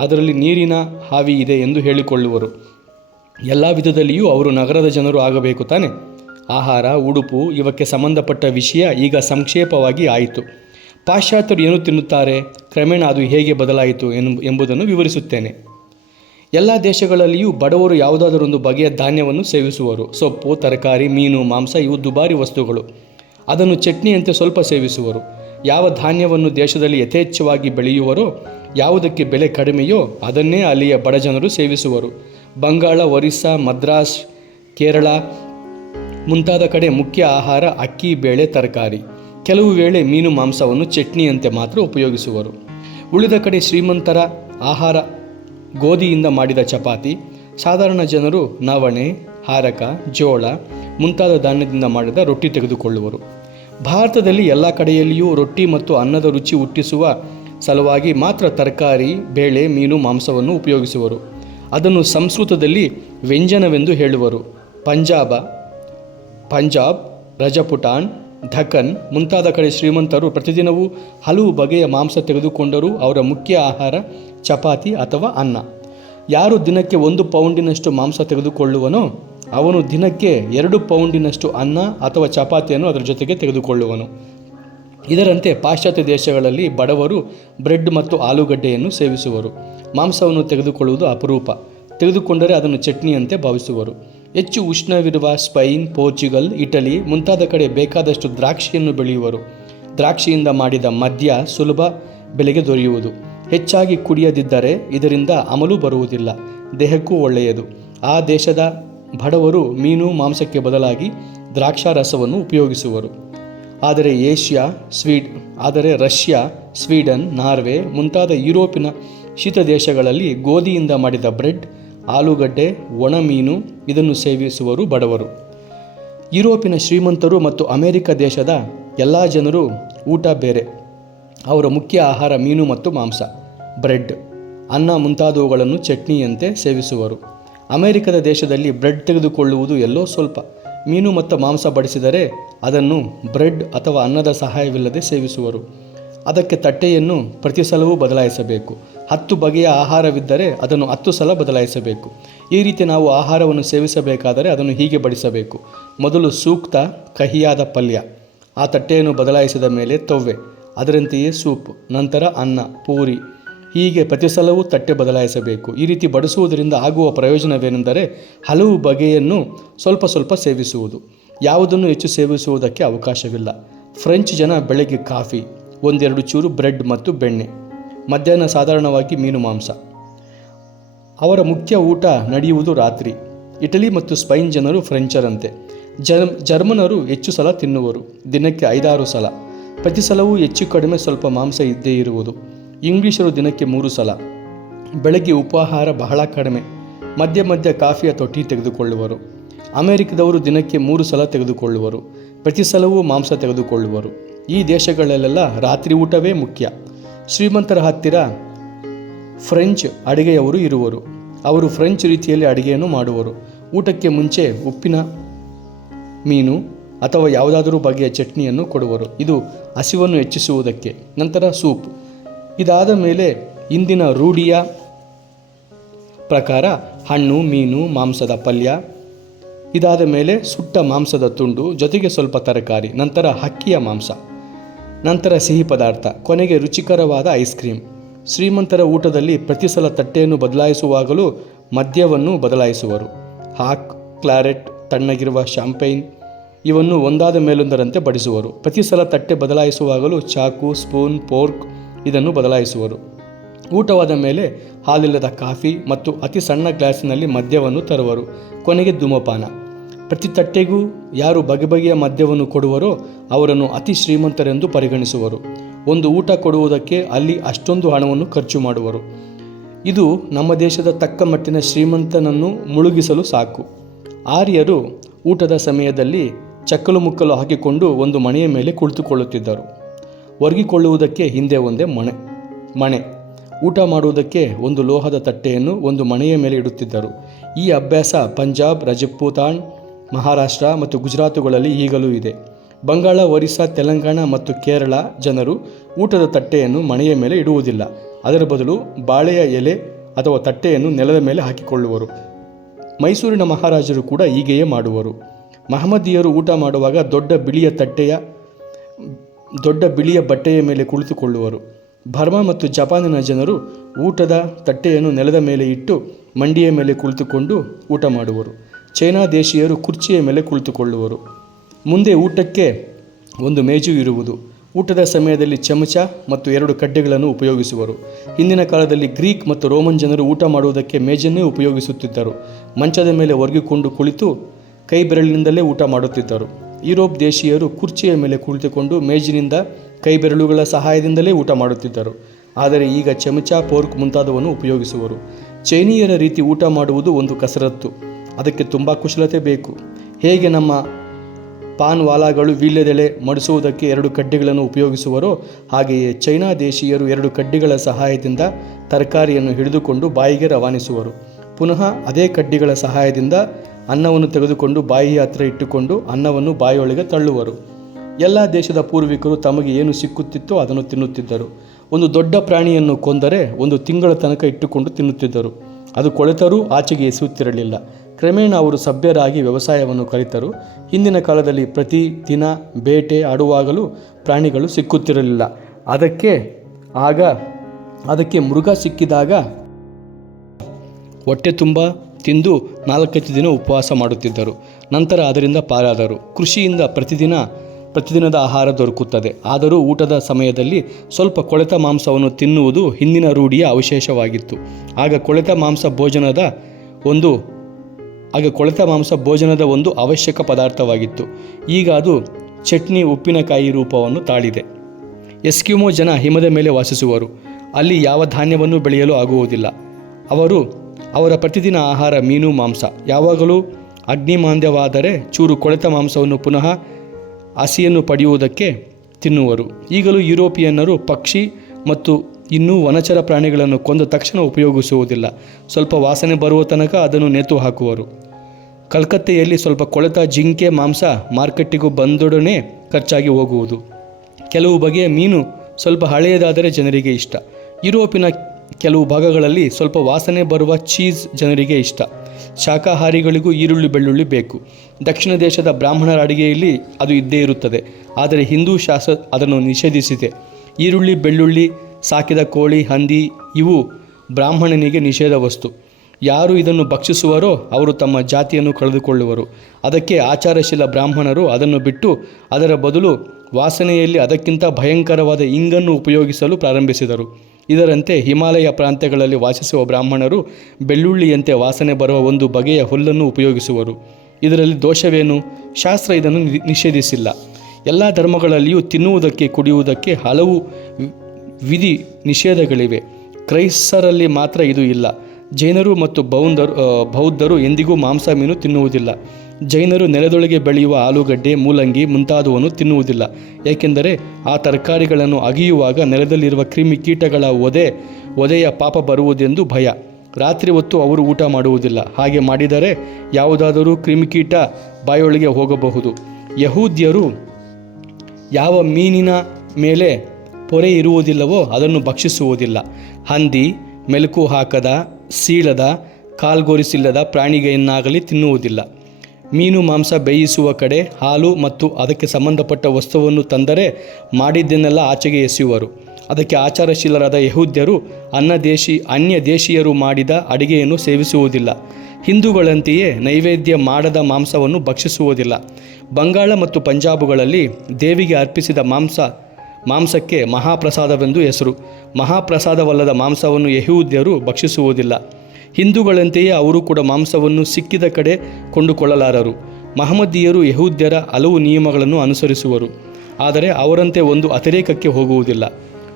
ಅದರಲ್ಲಿ ನೀರಿನ ಹಾವಿ ಇದೆ ಎಂದು ಹೇಳಿಕೊಳ್ಳುವರು. ಎಲ್ಲ ವಿಧದಲ್ಲಿಯೂ ಅವರು ನಗರದ ಜನರು ಆಗಬೇಕು ತಾನೆ. ಆಹಾರ, ಉಡುಪು ಇವಕ್ಕೆ ಸಂಬಂಧಪಟ್ಟ ವಿಷಯ ಈಗ ಸಂಕ್ಷೇಪವಾಗಿ ಆಯಿತು. ಪಾಶ್ಚಾತ್ಯರು ಏನು ತಿನ್ನುತ್ತಾರೆ, ಕ್ರಮೇಣ ಅದು ಹೇಗೆ ಬದಲಾಯಿತು ಎಂಬುದನ್ನು ವಿವರಿಸುತ್ತೇನೆ. ಎಲ್ಲ ದೇಶಗಳಲ್ಲಿಯೂ ಬಡವರು ಯಾವುದಾದರೊಂದು ಬಗೆಯ ಧಾನ್ಯವನ್ನು ಸೇವಿಸುವರು. ಸೊಪ್ಪು, ತರಕಾರಿ, ಮೀನು, ಮಾಂಸ ಇವು ದುಬಾರಿ ವಸ್ತುಗಳು. ಅದನ್ನು ಚಟ್ನಿಯಂತೆ ಸ್ವಲ್ಪ ಸೇವಿಸುವರು. ಯಾವ ಧಾನ್ಯವನ್ನು ದೇಶದಲ್ಲಿ ಯಥೇಚ್ಛವಾಗಿ ಬೆಳೆಯುವರೋ, ಯಾವುದಕ್ಕೆ ಬೆಲೆ ಕಡಿಮೆಯೋ ಅದನ್ನೇ ಅಲ್ಲಿಯ ಬಡಜನರು ಸೇವಿಸುವರು. ಬಂಗಾಳ, ಒರಿಸ್ಸಾ, ಮದ್ರಾಸ್, ಕೇರಳ ಮುಂತಾದ ಕಡೆ ಮುಖ್ಯ ಆಹಾರ ಅಕ್ಕಿ, ಬೇಳೆ, ತರಕಾರಿ. ಕೆಲವು ವೇಳೆ ಮೀನು ಮಾಂಸವನ್ನು ಚಟ್ನಿಯಂತೆ ಮಾತ್ರ ಉಪಯೋಗಿಸುವರು. ಉಳಿದ ಕಡೆ ಶ್ರೀಮಂತರ ಆಹಾರ ಗೋಧಿಯಿಂದ ಮಾಡಿದ ಚಪಾತಿ. ಸಾಧಾರಣ ಜನರು ನವಣೆ, ಹಾರಕ, ಜೋಳ ಮುಂತಾದ ಧಾನ್ಯದಿಂದ ಮಾಡಿದ ರೊಟ್ಟಿ ತೆಗೆದುಕೊಳ್ಳುವರು. ಭಾರತದಲ್ಲಿ ಎಲ್ಲ ಕಡೆಯಲ್ಲಿಯೂ ರೊಟ್ಟಿ ಮತ್ತು ಅನ್ನದ ರುಚಿ ಹುಟ್ಟಿಸುವ ಸಲುವಾಗಿ ಮಾತ್ರ ತರಕಾರಿ, ಬೇಳೆ, ಮೀನು, ಮಾಂಸವನ್ನು ಉಪಯೋಗಿಸುವರು. ಅದನ್ನು ಸಂಸ್ಕೃತದಲ್ಲಿ ವ್ಯಂಜನವೆಂದು ಹೇಳುವರು. ಪಂಜಾಬ್, ರಜಪುಟಾನ್, ಢಕ್ಕನ್ ಮುಂತಾದ ಕಡೆ ಶ್ರೀಮಂತರು ಪ್ರತಿದಿನವೂ ಹಲವು ಬಗೆಯ ಮಾಂಸ ತೆಗೆದುಕೊಂಡರೂ ಅವರ ಮುಖ್ಯ ಆಹಾರ ಚಪಾತಿ ಅಥವಾ ಅನ್ನ. ಯಾರು ದಿನಕ್ಕೆ 1 ಪೌಂಡಿನಷ್ಟು ಮಾಂಸ ತೆಗೆದುಕೊಳ್ಳುವನೋ ಅವನು ದಿನಕ್ಕೆ 2 ಪೌಂಡಿನಷ್ಟು ಅನ್ನ ಅಥವಾ ಚಪಾತಿಯನ್ನು ಅದರ ಜೊತೆಗೆ ತೆಗೆದುಕೊಳ್ಳುವನು. ಇದರಂತೆ ಪಾಶ್ಚಾತ್ಯ ದೇಶಗಳಲ್ಲಿ ಬಡವರು ಬ್ರೆಡ್ ಮತ್ತು ಆಲೂಗಡ್ಡೆಯನ್ನು ಸೇವಿಸುವರು. ಮಾಂಸವನ್ನು ತೆಗೆದುಕೊಳ್ಳುವುದು ಅಪರೂಪ. ತೆಗೆದುಕೊಂಡರೆ ಅದನ್ನು ಚಟ್ನಿಯಂತೆ ಭಾವಿಸುವರು. ಹೆಚ್ಚು ಉಷ್ಣವಿರುವ ಸ್ಪೈನ್, ಪೋರ್ಚುಗಲ್, ಇಟಲಿ ಮುಂತಾದ ಕಡೆ ಬೇಕಾದಷ್ಟು ದ್ರಾಕ್ಷಿಯನ್ನು ಬೆಳೆಯುವರು. ದ್ರಾಕ್ಷಿಯಿಂದ ಮಾಡಿದ ಮದ್ಯ ಸುಲಭ ಬೆಲೆಗೆ ದೊರೆಯುವುದು. ಹೆಚ್ಚಾಗಿ ಕುಡಿಯದಿದ್ದರೆ ಇದರಿಂದ ಅಮಲು ಬರುವುದಿಲ್ಲ, ದೇಹಕ್ಕೂ ಒಳ್ಳೆಯದು. ಆ ದೇಶದ ಬಡವರು ಮೀನು ಮಾಂಸಕ್ಕೆ ಬದಲಾಗಿ ದ್ರಾಕ್ಷಾರಸವನ್ನು ಉಪಯೋಗಿಸುವರು. ಆದರೆ ರಷ್ಯಾ, ಸ್ವೀಡನ್, ನಾರ್ವೆ ಮುಂತಾದ ಯುರೋಪಿನ ಶೀತ ದೇಶಗಳಲ್ಲಿ ಗೋಧಿಯಿಂದ ಮಾಡಿದ ಬ್ರೆಡ್, ಆಲೂಗಡ್ಡೆ, ಒಣ ಮೀನು ಇದನ್ನು ಸೇವಿಸುವರು ಬಡವರು. ಯುರೋಪಿನ ಶ್ರೀಮಂತರು ಮತ್ತು ಅಮೆರಿಕ ದೇಶದ ಎಲ್ಲ ಜನರು ಊಟ ಬೇರೆ. ಅವರ ಮುಖ್ಯ ಆಹಾರ ಮೀನು ಮತ್ತು ಮಾಂಸ, ಬ್ರೆಡ್, ಅನ್ನ ಮುಂತಾದವುಗಳನ್ನು ಚಟ್ನಿಯಂತೆ ಸೇವಿಸುವರು. ಅಮೆರಿಕದ ದೇಶದಲ್ಲಿ ಬ್ರೆಡ್ ತೆಗೆದುಕೊಳ್ಳುವುದು ಎಲ್ಲೋ ಸ್ವಲ್ಪ. ಮೀನು ಮತ್ತು ಮಾಂಸ ಬಡಿಸಿದರೆ ಅದನ್ನು ಬ್ರೆಡ್ ಅಥವಾ ಅನ್ನದ ಸಹಾಯವಿಲ್ಲದೆ ಸೇವಿಸುವರು. ಅದಕ್ಕೆ ತಟ್ಟೆಯನ್ನು ಪ್ರತಿ ಸಲವೂ ಬದಲಾಯಿಸಬೇಕು. 10 ಬಗೆಯ ಆಹಾರವಿದ್ದರೆ ಅದನ್ನು 10 ಸಲ ಬದಲಾಯಿಸಬೇಕು. ಈ ರೀತಿ ನಾವು ಆಹಾರವನ್ನು ಸೇವಿಸಬೇಕಾದರೆ ಅದನ್ನು ಹೀಗೆ ಬಡಿಸಬೇಕು. ಮೊದಲು ಸೂಕ್ತ ಕಹಿಯಾದ ಪಲ್ಯ, ಆ ತಟ್ಟೆಯನ್ನು ಬದಲಾಯಿಸಿದ ಮೇಲೆ ತವ್ವೆ, ಅದರಂತೆಯೇ ಸೂಪ್, ನಂತರ ಅನ್ನ, ಪೂರಿ, ಹೀಗೆ ಪ್ರತಿ ಸಲವೂ ತಟ್ಟೆ ಬದಲಾಯಿಸಬೇಕು. ಈ ರೀತಿ ಬಡಿಸುವುದರಿಂದ ಆಗುವ ಪ್ರಯೋಜನವೇನೆಂದರೆ ಹಲವು ಬಗೆಯನ್ನು ಸ್ವಲ್ಪ ಸ್ವಲ್ಪ ಸೇವಿಸುವುದು. ಯಾವುದನ್ನು ಹೆಚ್ಚು ಸೇವಿಸುವುದಕ್ಕೆ ಅವಕಾಶವಿಲ್ಲ. ಫ್ರೆಂಚ್ ಜನ ಬೆಳಗ್ಗೆ ಕಾಫಿ, 1-2 ಚೂರು ಬ್ರೆಡ್ ಮತ್ತು ಬೆಣ್ಣೆ, ಮಧ್ಯಾಹ್ನ ಸಾಧಾರಣವಾಗಿ ಮೀನು ಮಾಂಸ. ಅವರ ಮುಖ್ಯ ಊಟ ನಡೆಯುವುದು ರಾತ್ರಿ. ಇಟಲಿ ಮತ್ತು ಸ್ಪೈನ್ ಜನರು ಫ್ರೆಂಚರಂತೆ. ಜರ್ಮನರು ಹೆಚ್ಚು ಸಲ ತಿನ್ನುವರು, ದಿನಕ್ಕೆ 5-6 ಸಲ. ಪ್ರತಿ ಸಲವೂ ಹೆಚ್ಚು ಕಡಿಮೆ ಸ್ವಲ್ಪ ಮಾಂಸ ಇದ್ದೇ ಇರುವುದು. ಇಂಗ್ಲಿಷರು ದಿನಕ್ಕೆ 3 ಸಲ. ಬೆಳಗ್ಗೆ ಉಪಹಾರ ಬಹಳ ಕಡಿಮೆ, ಮಧ್ಯ ಮಧ್ಯ ಕಾಫಿ ಅಥವಾ ಟೀ ತೆಗೆದುಕೊಳ್ಳುವರು. ಅಮೆರಿಕದವರು ದಿನಕ್ಕೆ 3 ಸಲ ತೆಗೆದುಕೊಳ್ಳುವರು, ಪ್ರತಿ ಸಲವೂ ಮಾಂಸ ತೆಗೆದುಕೊಳ್ಳುವರು. ಈ ದೇಶಗಳಲ್ಲೆಲ್ಲ ರಾತ್ರಿ ಊಟವೇ ಮುಖ್ಯ. ಶ್ರೀಮಂತರ ಹತ್ತಿರ ಫ್ರೆಂಚ್ ಅಡುಗೆಯವರು ಇರುವರು. ಅವರು ಫ್ರೆಂಚ್ ರೀತಿಯಲ್ಲಿ ಅಡುಗೆಯನ್ನು ಮಾಡುವರು. ಊಟಕ್ಕೆ ಮುಂಚೆ ಉಪ್ಪಿನ ಮೀನು ಅಥವಾ ಯಾವುದಾದರೂ ಬಗೆಯ ಚಟ್ನಿಯನ್ನು ಕೊಡುವರು. ಇದು ಹಸಿವನ್ನು ಹೆಚ್ಚಿಸುವುದಕ್ಕೆ. ನಂತರ ಸೂಪ್. ಇದಾದ ಮೇಲೆ ಇಂದಿನ ರೂಢಿಯ ಪ್ರಕಾರ ಹಣ್ಣು, ಮೀನು, ಮಾಂಸದ ಪಲ್ಯ. ಇದಾದ ಮೇಲೆ ಸುಟ್ಟ ಮಾಂಸದ ತುಂಡು, ಜೊತೆಗೆ ಸ್ವಲ್ಪ ತರಕಾರಿ, ನಂತರ ಹಕ್ಕಿಯ ಮಾಂಸ, ನಂತರ ಸಿಹಿ ಪದಾರ್ಥ, ಕೊನೆಗೆ ರುಚಿಕರವಾದ ಐಸ್ ಕ್ರೀಮ್. ಶ್ರೀಮಂತರ ಊಟದಲ್ಲಿ ಪ್ರತಿ ಸಲ ತಟ್ಟೆಯನ್ನು ಬದಲಾಯಿಸುವಾಗಲೂ ಮದ್ಯವನ್ನು ಬದಲಾಯಿಸುವರು. ಹಾಕ್, ಕ್ಲಾರೆಟ್, ತಣ್ಣಗಿರುವ ಶಾಂಪೈನ್ ಇವನ್ನು ಒಂದಾದ ಮೇಲೊಂದರಂತೆ ಬಡಿಸುವರು. ಪ್ರತಿ ಸಲ ತಟ್ಟೆ ಬದಲಾಯಿಸುವಾಗಲೂ ಚಾಕು, ಸ್ಪೂನ್, ಫೋರ್ಕ್ ಇದನ್ನು ಬದಲಾಯಿಸುವರು. ಊಟವಾದ ಮೇಲೆ ಹಾಲಿಲ್ಲದ ಕಾಫಿ ಮತ್ತು ಅತಿ ಸಣ್ಣ ಗ್ಲಾಸಿನಲ್ಲಿ ಮದ್ಯವನ್ನು ತರುವರು. ಕೊನೆಗೆ ಧೂಮಪಾನ. ಪ್ರತಿ ತಟ್ಟೆಗೂ ಯಾರು ಬಗೆ ಬಗೆಯ ಮದ್ಯವನ್ನು ಕೊಡುವರೋ ಅವರನ್ನು ಅತಿ ಶ್ರೀಮಂತರೆಂದು ಪರಿಗಣಿಸುವರು. ಒಂದು ಊಟ ಕೊಡುವುದಕ್ಕೆ ಅಲ್ಲಿ ಅಷ್ಟೊಂದು ಹಣವನ್ನು ಖರ್ಚು ಮಾಡುವರು. ಇದು ನಮ್ಮ ದೇಶದ ತಕ್ಕ ಮಟ್ಟಿನ ಶ್ರೀಮಂತನನ್ನು ಮುಳುಗಿಸಲು ಸಾಕು. ಆರ್ಯರು ಊಟದ ಸಮಯದಲ್ಲಿ ಚಕ್ಕಲು ಮುಕ್ಕಲು ಹಾಕಿಕೊಂಡು ಒಂದು ಮಣೆಯ ಮೇಲೆ ಕುಳಿತುಕೊಳ್ಳುತ್ತಿದ್ದರು. ಒರಗಿಕೊಳ್ಳುವುದಕ್ಕೆ ಹಿಂದೆ ಒಂದೇ ಮಣೆ. ಊಟ ಮಾಡುವುದಕ್ಕೆ ಒಂದು ಲೋಹದ ತಟ್ಟೆಯನ್ನು ಒಂದು ಮಣೆಯ ಮೇಲೆ ಇಡುತ್ತಿದ್ದರು. ಈ ಅಭ್ಯಾಸ ಪಂಜಾಬ್, ರಾಜಪೂತಾನ್, ಮಹಾರಾಷ್ಟ್ರ ಮತ್ತು ಗುಜರಾತುಗಳಲ್ಲಿ ಈಗಲೂ ಇದೆ. ಬಂಗಾಳ, ಒರಿಸ್ಸಾ, ತೆಲಂಗಾಣ ಮತ್ತು ಕೇರಳ ಜನರು ಊಟದ ತಟ್ಟೆಯನ್ನು ಮಣೆಯ ಮೇಲೆ ಇಡುವುದಿಲ್ಲ. ಅದರ ಬದಲು ಬಾಳೆಯ ಎಲೆ ಅಥವಾ ತಟ್ಟೆಯನ್ನು ನೆಲದ ಮೇಲೆ ಹಾಕಿಕೊಳ್ಳುವರು. ಮೈಸೂರಿನ ಮಹಾರಾಜರು ಕೂಡ ಹೀಗೆಯೇ ಮಾಡುವರು. ಮಹಮ್ಮದೀಯರು ಊಟ ಮಾಡುವಾಗ ದೊಡ್ಡ ಬಿಳಿಯ ಬಟ್ಟೆಯ ಮೇಲೆ ಕುಳಿತುಕೊಳ್ಳುವರು. ಬರ್ಮಾ ಮತ್ತು ಜಪಾನಿನ ಜನರು ಊಟದ ತಟ್ಟೆಯನ್ನು ನೆಲದ ಮೇಲೆ ಇಟ್ಟು ಮಂಡಿಯ ಮೇಲೆ ಕುಳಿತುಕೊಂಡು ಊಟ ಮಾಡುವರು. ಚೈನಾ ದೇಶೀಯರು ಕುರ್ಚಿಯ ಮೇಲೆ ಕುಳಿತುಕೊಳ್ಳುವರು. ಮುಂದೆ ಊಟಕ್ಕೆ ಒಂದು ಮೇಜು ಇರುವುದು. ಊಟದ ಸಮಯದಲ್ಲಿ ಚಮಚ ಮತ್ತು 2 ಕಡ್ಡಿಗಳನ್ನು ಉಪಯೋಗಿಸುವರು. ಹಿಂದಿನ ಕಾಲದಲ್ಲಿ ಗ್ರೀಕ್ ಮತ್ತು ರೋಮನ್ ಜನರು ಊಟ ಮಾಡುವುದಕ್ಕೆ ಮೇಜನ್ನೇ ಉಪಯೋಗಿಸುತ್ತಿದ್ದರು. ಮಂಚದ ಮೇಲೆ ಒರಗಿಕೊಂಡು ಕುಳಿತು ಕೈ ಬೆರಳಿನಿಂದಲೇ ಊಟ ಮಾಡುತ್ತಿದ್ದರು. ಯುರೋಪ್ ದೇಶೀಯರು ಕುರ್ಚಿಯ ಮೇಲೆ ಕುಳಿತುಕೊಂಡು ಮೇಜಿನಿಂದ ಕೈ ಬೆರಳುಗಳ ಸಹಾಯದಿಂದಲೇ ಊಟ ಮಾಡುತ್ತಿದ್ದರು. ಆದರೆ ಈಗ ಚಮಚ, ಫೋರ್ಕ್ ಮುಂತಾದವನ್ನು ಉಪಯೋಗಿಸುವರು. ಚೈನೀಯರ ರೀತಿ ಊಟ ಮಾಡುವುದು ಒಂದು ಕಸರತ್ತು. ಅದಕ್ಕೆ ತುಂಬ ಕುಶಲತೆ ಬೇಕು. ಹೇಗೆ ನಮ್ಮ ಪಾನ್ವಾಲಾಗಳು ವೀಳ್ಯದೆಲೆ ಮಡಿಸುವುದಕ್ಕೆ 2 ಕಡ್ಡಿಗಳನ್ನು ಉಪಯೋಗಿಸುವರೋ ಹಾಗೆಯೇ ಚೈನಾ ದೇಶೀಯರು 2 ಕಡ್ಡಿಗಳ ಸಹಾಯದಿಂದ ತರಕಾರಿಯನ್ನು ಹಿಡಿದುಕೊಂಡು ಬಾಯಿಗೆ ರವಾನಿಸುವರು. ಪುನಃ ಅದೇ ಕಡ್ಡಿಗಳ ಸಹಾಯದಿಂದ ಅನ್ನವನ್ನು ತೆಗೆದುಕೊಂಡು ಬಾಯಿಯ ಹತ್ರ ಇಟ್ಟುಕೊಂಡು ಅನ್ನವನ್ನು ಬಾಯಿಯೊಳಗೆ ತಳ್ಳುವರು. ಎಲ್ಲ ದೇಶದ ಪೂರ್ವಿಕರು ತಮಗೆ ಏನು ಸಿಕ್ಕುತ್ತಿತ್ತೋ ಅದನ್ನು ತಿನ್ನುತ್ತಿದ್ದರು. ಒಂದು ದೊಡ್ಡ ಪ್ರಾಣಿಯನ್ನು ಕೊಂದರೆ 1 ತಿಂಗಳ ತನಕ ಇಟ್ಟುಕೊಂಡು ತಿನ್ನುತ್ತಿದ್ದರು. ಅದು ಕೊಳೆತರೂ ಆಚೆಗೆ ಎಸೆಯುತ್ತಿರಲಿಲ್ಲ. ಕ್ರಮೇಣ ಅವರು ಸಭ್ಯರಾಗಿ ವ್ಯವಸಾಯವನ್ನು ಕಲಿತರು. ಹಿಂದಿನ ಕಾಲದಲ್ಲಿ ಪ್ರತಿ ದಿನ ಬೇಟೆ ಆಡುವಾಗಲೂ ಪ್ರಾಣಿಗಳು ಸಿಕ್ಕುತ್ತಿರಲಿಲ್ಲ. ಅದಕ್ಕೆ ಮೃಗ ಸಿಕ್ಕಿದಾಗ ಹೊಟ್ಟೆ ತುಂಬ ತಿಂದು 4-5 ದಿನ ಉಪವಾಸ ಮಾಡುತ್ತಿದ್ದರು. ನಂತರ ಅದರಿಂದ ಪಾರಾದರು. ಕೃಷಿಯಿಂದ ಪ್ರತಿದಿನದ ಆಹಾರ ದೊರಕುತ್ತದೆ. ಆದರೂ ಊಟದ ಸಮಯದಲ್ಲಿ ಸ್ವಲ್ಪ ಕೊಳೆತ ಮಾಂಸವನ್ನು ತಿನ್ನುವುದು ಹಿಂದಿನ ರೂಢಿಯ ಅವಶೇಷವಾಗಿತ್ತು. ಆಗ ಕೊಳೆತ ಮಾಂಸ ಭೋಜನದ ಒಂದು ಅವಶ್ಯಕ ಪದಾರ್ಥವಾಗಿತ್ತು. ಈಗ ಅದು ಚಟ್ನಿ, ಉಪ್ಪಿನಕಾಯಿ ರೂಪವನ್ನು ತಾಳಿದೆ. ಎಸ್ಕಿಮೋ ಜನ ಹಿಮದ ಮೇಲೆ ವಾಸಿಸುವರು. ಅಲ್ಲಿ ಯಾವ ಧಾನ್ಯವನ್ನು ಬೆಳೆಯಲು ಆಗುವುದಿಲ್ಲ. ಅವರ ಪ್ರತಿದಿನ ಆಹಾರ ಮೀನು, ಮಾಂಸ. ಯಾವಾಗಲೂ ಅಗ್ನಿಮಾಂದ್ಯವಾದರೆ ಚೂರು ಕೊಳೆತ ಮಾಂಸವನ್ನು ಪುನಃ ಹಸಿಯನ್ನು ಪಡೆಯುವುದಕ್ಕೆ ತಿನ್ನುವರು. ಈಗಲೂ ಯುರೋಪಿಯನ್ನರು ಪಕ್ಷಿ ಮತ್ತು ಇನ್ನೂ ವನಚರ ಪ್ರಾಣಿಗಳನ್ನು ಕೊಂದ ತಕ್ಷಣ ಉಪಯೋಗಿಸುವುದಿಲ್ಲ. ಸ್ವಲ್ಪ ವಾಸನೆ ಬರುವ ತನಕ ಅದನ್ನು ನೇತು ಹಾಕುವರು. ಕಲ್ಕತ್ತೆಯಲ್ಲಿ ಸ್ವಲ್ಪ ಕೊಳೆತ ಜಿಂಕೆ ಮಾಂಸ ಮಾರ್ಕೆಟ್ಟಿಗೂ ಬಂದೊಡನೆ ಖರ್ಚಾಗಿ ಹೋಗುವುದು. ಕೆಲವು ಬಗೆಯ ಮೀನು ಸ್ವಲ್ಪ ಹಳೆಯದಾದರೆ ಜನರಿಗೆ ಇಷ್ಟ. ಯುರೋಪಿನ ಕೆಲವು ಭಾಗಗಳಲ್ಲಿ ಸ್ವಲ್ಪ ವಾಸನೆ ಬರುವ ಚೀಸ್ ಜನರಿಗೆ ಇಷ್ಟ. ಶಾಕಾಹಾರಿಗಳಿಗೂ ಈರುಳ್ಳಿ, ಬೆಳ್ಳುಳ್ಳಿ ಬೇಕು. ದಕ್ಷಿಣ ದೇಶದ ಬ್ರಾಹ್ಮಣರ ಅಡಿಗೆಯಲ್ಲಿ ಅದು ಇದ್ದೇ ಇರುತ್ತದೆ. ಆದರೆ ಹಿಂದೂ ಶಾಸ್ತ್ರ ಅದನ್ನು ನಿಷೇಧಿಸಿದೆ. ಈರುಳ್ಳಿ, ಬೆಳ್ಳುಳ್ಳಿ, ಸಾಕಿದ ಕೋಳಿ, ಹಂದಿ ಇವು ಬ್ರಾಹ್ಮಣನಿಗೆ ನಿಷೇಧ ವಸ್ತು. ಯಾರು ಇದನ್ನು ಭಕ್ಷಿಸುವರೋ ಅವರು ತಮ್ಮ ಜಾತಿಯನ್ನು ಕಳೆದುಕೊಳ್ಳುವರು. ಅದಕ್ಕೆ ಆಚಾರಶೀಲ ಬ್ರಾಹ್ಮಣರು ಅದನ್ನು ಬಿಟ್ಟು ಅದರ ಬದಲು ವಾಸನೆಯಲ್ಲಿ ಅದಕ್ಕಿಂತ ಭಯಂಕರವಾದ ಇಂಗನ್ನು ಉಪಯೋಗಿಸಲು ಪ್ರಾರಂಭಿಸಿದರು. ಇದರಂತೆ ಹಿಮಾಲಯ ಪ್ರಾಂತ್ಯಗಳಲ್ಲಿ ವಾಸಿಸುವ ಬ್ರಾಹ್ಮಣರು ಬೆಳ್ಳುಳ್ಳಿಯಂತೆ ವಾಸನೆ ಬರುವ ಒಂದು ಬಗೆಯ ಹುಲ್ಲನ್ನು ಉಪಯೋಗಿಸುವರು. ಇದರಲ್ಲಿ ದೋಷವೇನು? ಶಾಸ್ತ್ರ ಇದನ್ನು ನಿಷೇಧಿಸಿಲ್ಲ. ಎಲ್ಲ ಧರ್ಮಗಳಲ್ಲಿಯೂ ತಿನ್ನುವುದಕ್ಕೆ, ಕುಡಿಯುವುದಕ್ಕೆ ಹಲವು ವಿಧಿ ನಿಷೇಧಗಳಿವೆ. ಕ್ರೈಸ್ತರಲ್ಲಿ ಮಾತ್ರ ಇದು ಇಲ್ಲ. ಜೈನರು ಮತ್ತು ಬೌದ್ಧರು ಎಂದಿಗೂ ಮಾಂಸ, ಮೀನು ತಿನ್ನುವುದಿಲ್ಲ. ಜೈನರು ನೆಲದೊಳಗೆ ಬೆಳೆಯುವ ಆಲೂಗಡ್ಡೆ, ಮೂಲಂಗಿ ಮುಂತಾದವನ್ನು ತಿನ್ನುವುದಿಲ್ಲ. ಏಕೆಂದರೆ ಆ ತರಕಾರಿಗಳನ್ನು ಅಗಿಯುವಾಗ ನೆಲದಲ್ಲಿರುವ ಕ್ರಿಮಿ ಕೀಟಗಳ ಒದೆಯ ಪಾಪ ಬರುವುದೆಂದು ಭಯ. ರಾತ್ರಿ ಹೊತ್ತು ಅವರು ಊಟ ಮಾಡುವುದಿಲ್ಲ. ಹಾಗೆ ಮಾಡಿದರೆ ಯಾವುದಾದರೂ ಕ್ರಿಮಿಕೀಟ ಬಾಯೊಳಗೆ ಹೋಗಬಹುದು. ಯಹೂದ್ಯರು ಯಾವ ಮೀನಿನ ಮೇಲೆ ಪೊರೆ ಇರುವುದಿಲ್ಲವೋ ಅದನ್ನು ಭಕ್ಷಿಸುವುದಿಲ್ಲ. ಹಂದಿ, ಮೆಲುಕು ಹಾಕದ, ಸೀಳದ, ಕಾಲ್ಗೊರಿಸಿಲ್ಲದ ಪ್ರಾಣಿಗೆಯನ್ನಾಗಲಿ ತಿನ್ನುವುದಿಲ್ಲ. ಮೀನು, ಮಾಂಸ ಬೇಯಿಸುವ ಕಡೆ ಹಾಲು ಮತ್ತು ಅದಕ್ಕೆ ಸಂಬಂಧಪಟ್ಟ ವಸ್ತುವನ್ನು ತಂದರೆ ಮಾಡಿದ್ದನ್ನೆಲ್ಲ ಆಚೆಗೆ ಎಸೆಯುವರು. ಅದಕ್ಕೆ ಆಚಾರಶೀಲರಾದ ಯಹೂದ್ಯರು ಅನ್ಯ ದೇಶೀಯರು ಮಾಡಿದ ಅಡಿಗೆಯನ್ನು ಸೇವಿಸುವುದಿಲ್ಲ. ಹಿಂದೂಗಳಂತೆಯೇ ನೈವೇದ್ಯ ಮಾಡದ ಮಾಂಸವನ್ನು ಭಕ್ಷಿಸುವುದಿಲ್ಲ. ಬಂಗಾಳ ಮತ್ತು ಪಂಜಾಬುಗಳಲ್ಲಿ ದೇವಿಗೆ ಅರ್ಪಿಸಿದ ಮಾಂಸಕ್ಕೆ ಮಹಾಪ್ರಸಾದವೆಂದು ಹೆಸರು. ಮಹಾಪ್ರಸಾದವಲ್ಲದ ಮಾಂಸವನ್ನು ಯಹೂದ್ಯರು ಭಕ್ಷಿಸುವುದಿಲ್ಲ. ಹಿಂದೂಗಳಂತೆಯೇ ಅವರು ಕೂಡ ಮಾಂಸವನ್ನು ಸಿಕ್ಕಿದ ಕಡೆ ಕೊಂಡುಕೊಳ್ಳಲಾರರು. ಮಹಮ್ಮದೀಯರು ಯಹೂದ್ಯರ ಹಲವು ನಿಯಮಗಳನ್ನು ಅನುಸರಿಸುವರು, ಆದರೆ ಅವರಂತೆ ಒಂದು ಅತಿರೇಕಕ್ಕೆ ಹೋಗುವುದಿಲ್ಲ.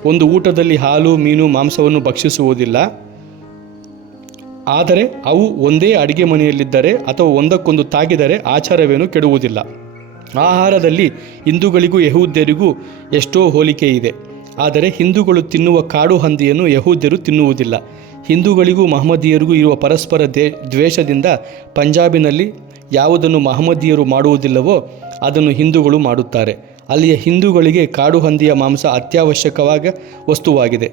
ಒಂದು ಊಟದಲ್ಲಿ ಹಾಲು, ಮೀನು, ಮಾಂಸವನ್ನು ಭಕ್ಷಿಸುವುದಿಲ್ಲ. ಆದರೆ ಅವು ಒಂದೇ ಅಡಿಗೆ ಮನೆಯಲ್ಲಿದ್ದರೆ ಅಥವಾ ಒಂದಕ್ಕೊಂದು ತಾಗಿದರೆ ಆಚಾರವೇನೂ ಕೆಡುವುದಿಲ್ಲ. ಆಹಾರದಲ್ಲಿ ಹಿಂದೂಗಳಿಗೂ ಯಹೂದ್ಯರಿಗೂ ಎಷ್ಟೋ ಹೋಲಿಕೆ ಇದೆ. ಆದರೆ ಹಿಂದೂಗಳು ತಿನ್ನುವ ಕಾಡು ಹಂದಿಯನ್ನು ಯಹೂದ್ಯರು ತಿನ್ನುವುದಿಲ್ಲ. ಹಿಂದೂಗಳಿಗೂ ಮಹಮ್ಮದೀಯರಿಗೂ ಇರುವ ಪರಸ್ಪರ ದ್ವೇಷದಿಂದ ಪಂಜಾಬಿನಲ್ಲಿ ಯಾವುದನ್ನು ಮಹಮ್ಮದೀಯರು ಮಾಡುವುದಿಲ್ಲವೋ ಅದನ್ನು ಹಿಂದೂಗಳು ಮಾಡುತ್ತಾರೆ. ಅಲ್ಲಿಯ ಹಿಂದೂಗಳಿಗೆ ಕಾಡು ಹಂದಿಯ ಮಾಂಸ ಅತ್ಯವಶ್ಯಕವಾದ ವಸ್ತುವಾಗಿದೆ.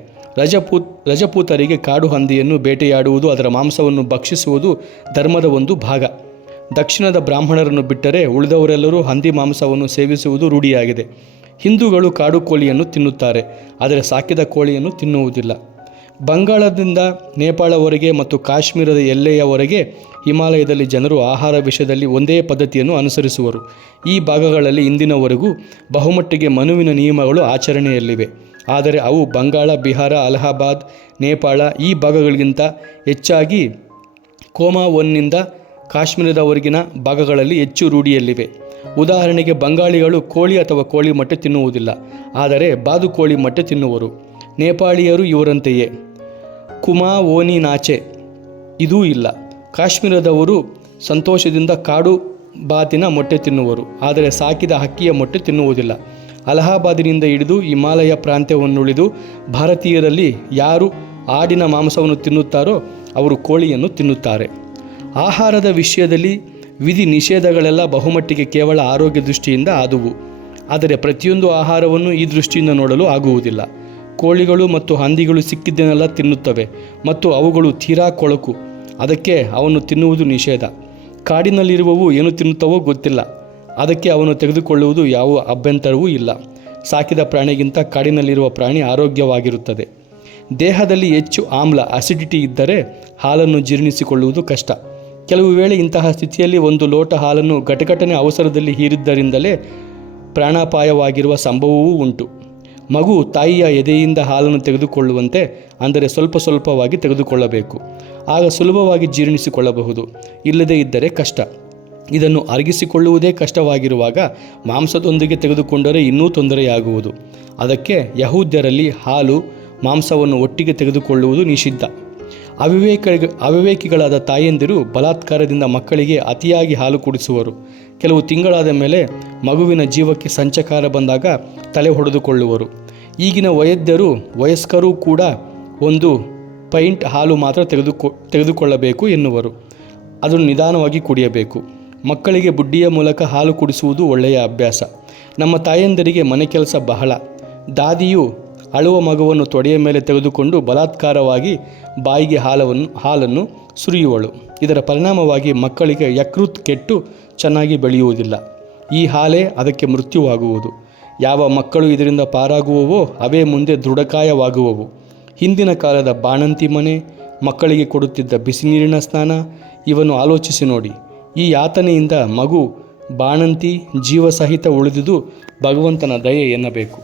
ರಜಪೂತರಿಗೆ ಕಾಡು ಹಂದಿಯನ್ನು ಬೇಟೆಯಾಡುವುದು, ಅದರ ಮಾಂಸವನ್ನು ಭಕ್ಷಿಸುವುದು ಧರ್ಮದ ಒಂದು ಭಾಗ. ದಕ್ಷಿಣದ ಬ್ರಾಹ್ಮಣರನ್ನು ಬಿಟ್ಟರೆ ಉಳಿದವರೆಲ್ಲರೂ ಹಂದಿ ಮಾಂಸವನ್ನು ಸೇವಿಸುವುದು ರೂಢಿಯಾಗಿದೆ. ಹಿಂದೂಗಳು ಕಾಡು ಕೋಳಿಯನ್ನು ತಿನ್ನುತ್ತಾರೆ, ಆದರೆ ಸಾಕಿದ ಕೋಳಿಯನ್ನು ತಿನ್ನುವುದಿಲ್ಲ. ಬಂಗಾಳದಿಂದ ನೇಪಾಳವರೆಗೆ ಮತ್ತು ಕಾಶ್ಮೀರದ ಎಲ್ಲೆಯವರೆಗೆ ಹಿಮಾಲಯದಲ್ಲಿ ಜನರು ಆಹಾರ ವಿಷಯದಲ್ಲಿ ಒಂದೇ ಪದ್ಧತಿಯನ್ನು ಅನುಸರಿಸುವರು. ಈ ಭಾಗಗಳಲ್ಲಿ ಇಂದಿನವರೆಗೂ ಬಹುಮಟ್ಟಿಗೆ ಮನುವಿನ ನಿಯಮಗಳು ಆಚರಣೆಯಲ್ಲಿವೆ. ಆದರೆ ಅವು ಬಂಗಾಳ, ಬಿಹಾರ, ಅಲಹಾಬಾದ್, ನೇಪಾಳ ಈ ಭಾಗಗಳಿಗಿಂತ ಹೆಚ್ಚಾಗಿ ಕೋಮಾವನ್ನಿಂದ ಕಾಶ್ಮೀರದವರೆಗಿನ ಭಾಗಗಳಲ್ಲಿ ಹೆಚ್ಚು ರೂಢಿಯಲ್ಲಿವೆ. ಉದಾಹರಣೆಗೆ, ಬಂಗಾಳಿಗಳು ಕೋಳಿ ಅಥವಾ ಕೋಳಿ ಮೊಟ್ಟೆ ತಿನ್ನುವುದಿಲ್ಲ, ಆದರೆ ಬಾದುಕೋಳಿ ಮೊಟ್ಟೆ ತಿನ್ನುವರು. ನೇಪಾಳಿಯರು ಇವರಂತೆಯೇ ಕುಮಾವೋನಿ ನಾಚೆ ಇದೂ ಇಲ್ಲ. ಕಾಶ್ಮೀರದವರು ಸಂತೋಷದಿಂದ ಕಾಡು ಬಾತಿನ ಮೊಟ್ಟೆ ತಿನ್ನುವರು, ಆದರೆ ಸಾಕಿದ ಹಕ್ಕಿಯ ಮೊಟ್ಟೆ ತಿನ್ನುವುದಿಲ್ಲ. ಅಲಹಾಬಾದಿನಿಂದ ಹಿಡಿದು ಹಿಮಾಲಯ ಪ್ರಾಂತ್ಯವನ್ನುಳಿದು ಭಾರತೀಯರಲ್ಲಿ ಯಾರು ಆಡಿನ ಮಾಂಸವನ್ನು ತಿನ್ನುತ್ತಾರೋ ಅವರು ಕೋಳಿಯನ್ನು ತಿನ್ನುತ್ತಾರೆ. ಆಹಾರದ ವಿಷಯದಲ್ಲಿ ವಿಧಿ ನಿಷೇಧಗಳೆಲ್ಲ ಬಹುಮಟ್ಟಿಗೆ ಕೇವಲ ಆರೋಗ್ಯ ದೃಷ್ಟಿಯಿಂದ ಆದುವು, ಆದರೆ ಪ್ರತಿಯೊಂದು ಆಹಾರವನ್ನು ಈ ದೃಷ್ಟಿಯಿಂದ ನೋಡಲು ಆಗುವುದಿಲ್ಲ. ಕೋಳಿಗಳು ಮತ್ತು ಹಂದಿಗಳು ಸಿಕ್ಕಿದ್ದನ್ನೆಲ್ಲ ತಿನ್ನುತ್ತವೆ ಮತ್ತು ಅವುಗಳು ತೀರಾ ಕೊಳಕು, ಅದಕ್ಕೆ ಅವನ್ನು ತಿನ್ನುವುದು ನಿಷೇಧ. ಕಾಡಿನಲ್ಲಿರುವವು ಏನು ತಿನ್ನುತ್ತವೋ ಗೊತ್ತಿಲ್ಲ, ಅದಕ್ಕೆ ಅವನ್ನು ತೆಗೆದುಕೊಳ್ಳುವುದು ಯಾವ ಅಭ್ಯಂತರವೂ ಇಲ್ಲ. ಸಾಕಿದ ಪ್ರಾಣಿಗಿಂತ ಕಾಡಿನಲ್ಲಿರುವ ಪ್ರಾಣಿ ಆರೋಗ್ಯವಾಗಿರುತ್ತದೆ. ದೇಹದಲ್ಲಿ ಹೆಚ್ಚು ಆಮ್ಲ ಅಸಿಡಿಟಿ ಇದ್ದರೆ ಹಾಲನ್ನು ಜೀರ್ಣಿಸಿಕೊಳ್ಳುವುದು ಕಷ್ಟ. ಕೆಲವು ವೇಳೆ ಇಂತಹ ಸ್ಥಿತಿಯಲ್ಲಿ ಒಂದು ಲೋಟ ಹಾಲನ್ನು ಘಟಘಟನೆ ಅವಸರದಲ್ಲಿ ಹೀರಿದ್ದರಿಂದಲೇ ಪ್ರಾಣಾಪಾಯವಾಗಿರುವ ಸಂಭವವೂ ಉಂಟು. ಮಗು ತಾಯಿಯ ಎದೆಯಿಂದ ಹಾಲನ್ನು ತೆಗೆದುಕೊಳ್ಳುವಂತೆ, ಅಂದರೆ ಸ್ವಲ್ಪ ಸ್ವಲ್ಪವಾಗಿ ತೆಗೆದುಕೊಳ್ಳಬೇಕು. ಆಗ ಸುಲಭವಾಗಿ ಜೀರ್ಣಿಸಿಕೊಳ್ಳಬಹುದು, ಇಲ್ಲದೇ ಇದ್ದರೆ ಕಷ್ಟ. ಇದನ್ನು ಅರಗಿಸಿಕೊಳ್ಳುವುದೇ ಕಷ್ಟವಾಗಿರುವಾಗ ಮಾಂಸದೊಂದಿಗೆ ತೆಗೆದುಕೊಂಡರೆ ಇನ್ನೂ ತೊಂದರೆಯಾಗುವುದು. ಅದಕ್ಕೆ ಯಹೂದ್ಯರಲ್ಲಿ ಹಾಲು ಮಾಂಸವನ್ನು ಒಟ್ಟಿಗೆ ತೆಗೆದುಕೊಳ್ಳುವುದು ನಿಷಿದ್ಧ. ಅವಿವೇಕಿಗಳಾದ ತಾಯಂದಿರು ಬಲಾತ್ಕಾರದಿಂದ ಮಕ್ಕಳಿಗೆ ಅತಿಯಾಗಿ ಹಾಲು ಕುಡಿಸುವರು. ಕೆಲವು ತಿಂಗಳಾದ ಮೇಲೆ ಮಗುವಿನ ಜೀವಕ್ಕೆ ಸಂಚಕಾರ ಬಂದಾಗ ತಲೆ ಹೊಡೆದುಕೊಳ್ಳುವರು. ಈಗಿನ ವಯಸ್ಕರೂ ಕೂಡ 1 ಪೈಂಟ್ ಹಾಲು ಮಾತ್ರ ತೆಗೆದುಕೊಳ್ಳಬೇಕು ಎನ್ನುವರು. ಅದನ್ನು ನಿಧಾನವಾಗಿ ಕುಡಿಯಬೇಕು. ಮಕ್ಕಳಿಗೆ ಬುಡ್ಡಿಯ ಮೂಲಕ ಹಾಲು ಕುಡಿಸುವುದು ಒಳ್ಳೆಯ ಅಭ್ಯಾಸ. ನಮ್ಮ ತಾಯಂದಿರಿಗೆ ಮನೆ ಕೆಲಸ ಬಹಳ. ದಾದಿಯು ಅಳುವ ಮಗುವನ್ನು ತೊಡೆಯ ಮೇಲೆ ತೆಗೆದುಕೊಂಡು ಬಲಾತ್ಕಾರವಾಗಿ ಬಾಯಿಗೆ ಹಾಲನ್ನು ಸುರಿಯುವಳು. ಇದರ ಪರಿಣಾಮವಾಗಿ ಮಕ್ಕಳಿಗೆ ಯಕೃತ್ ಕೆಟ್ಟು ಚೆನ್ನಾಗಿ ಬೆಳೆಯುವುದಿಲ್ಲ. ಈ ಹಾಲೇ ಅದಕ್ಕೆ ಮೃತ್ಯುವಾಗುವುದು. ಯಾವ ಮಕ್ಕಳು ಇದರಿಂದ ಪಾರಾಗುವವೋ ಅವೇ ಮುಂದೆ ದೃಢಕಾಯವಾಗುವವು. ಹಿಂದಿನ ಕಾಲದ ಬಾಣಂತಿ ಮನೆ, ಮಕ್ಕಳಿಗೆ ಕೊಡುತ್ತಿದ್ದ ಬಿಸಿ ನೀರಿನ ಸ್ನಾನ ಇವನ್ನು ಆಲೋಚಿಸಿ ನೋಡಿ. ಈ ಯಾತನೆಯಿಂದ ಮಗು ಬಾಣಂತಿ ಜೀವಸಹಿತ ಉಳಿದುದು ಭಗವಂತನ ದಯೆ ಎನ್ನಬೇಕು.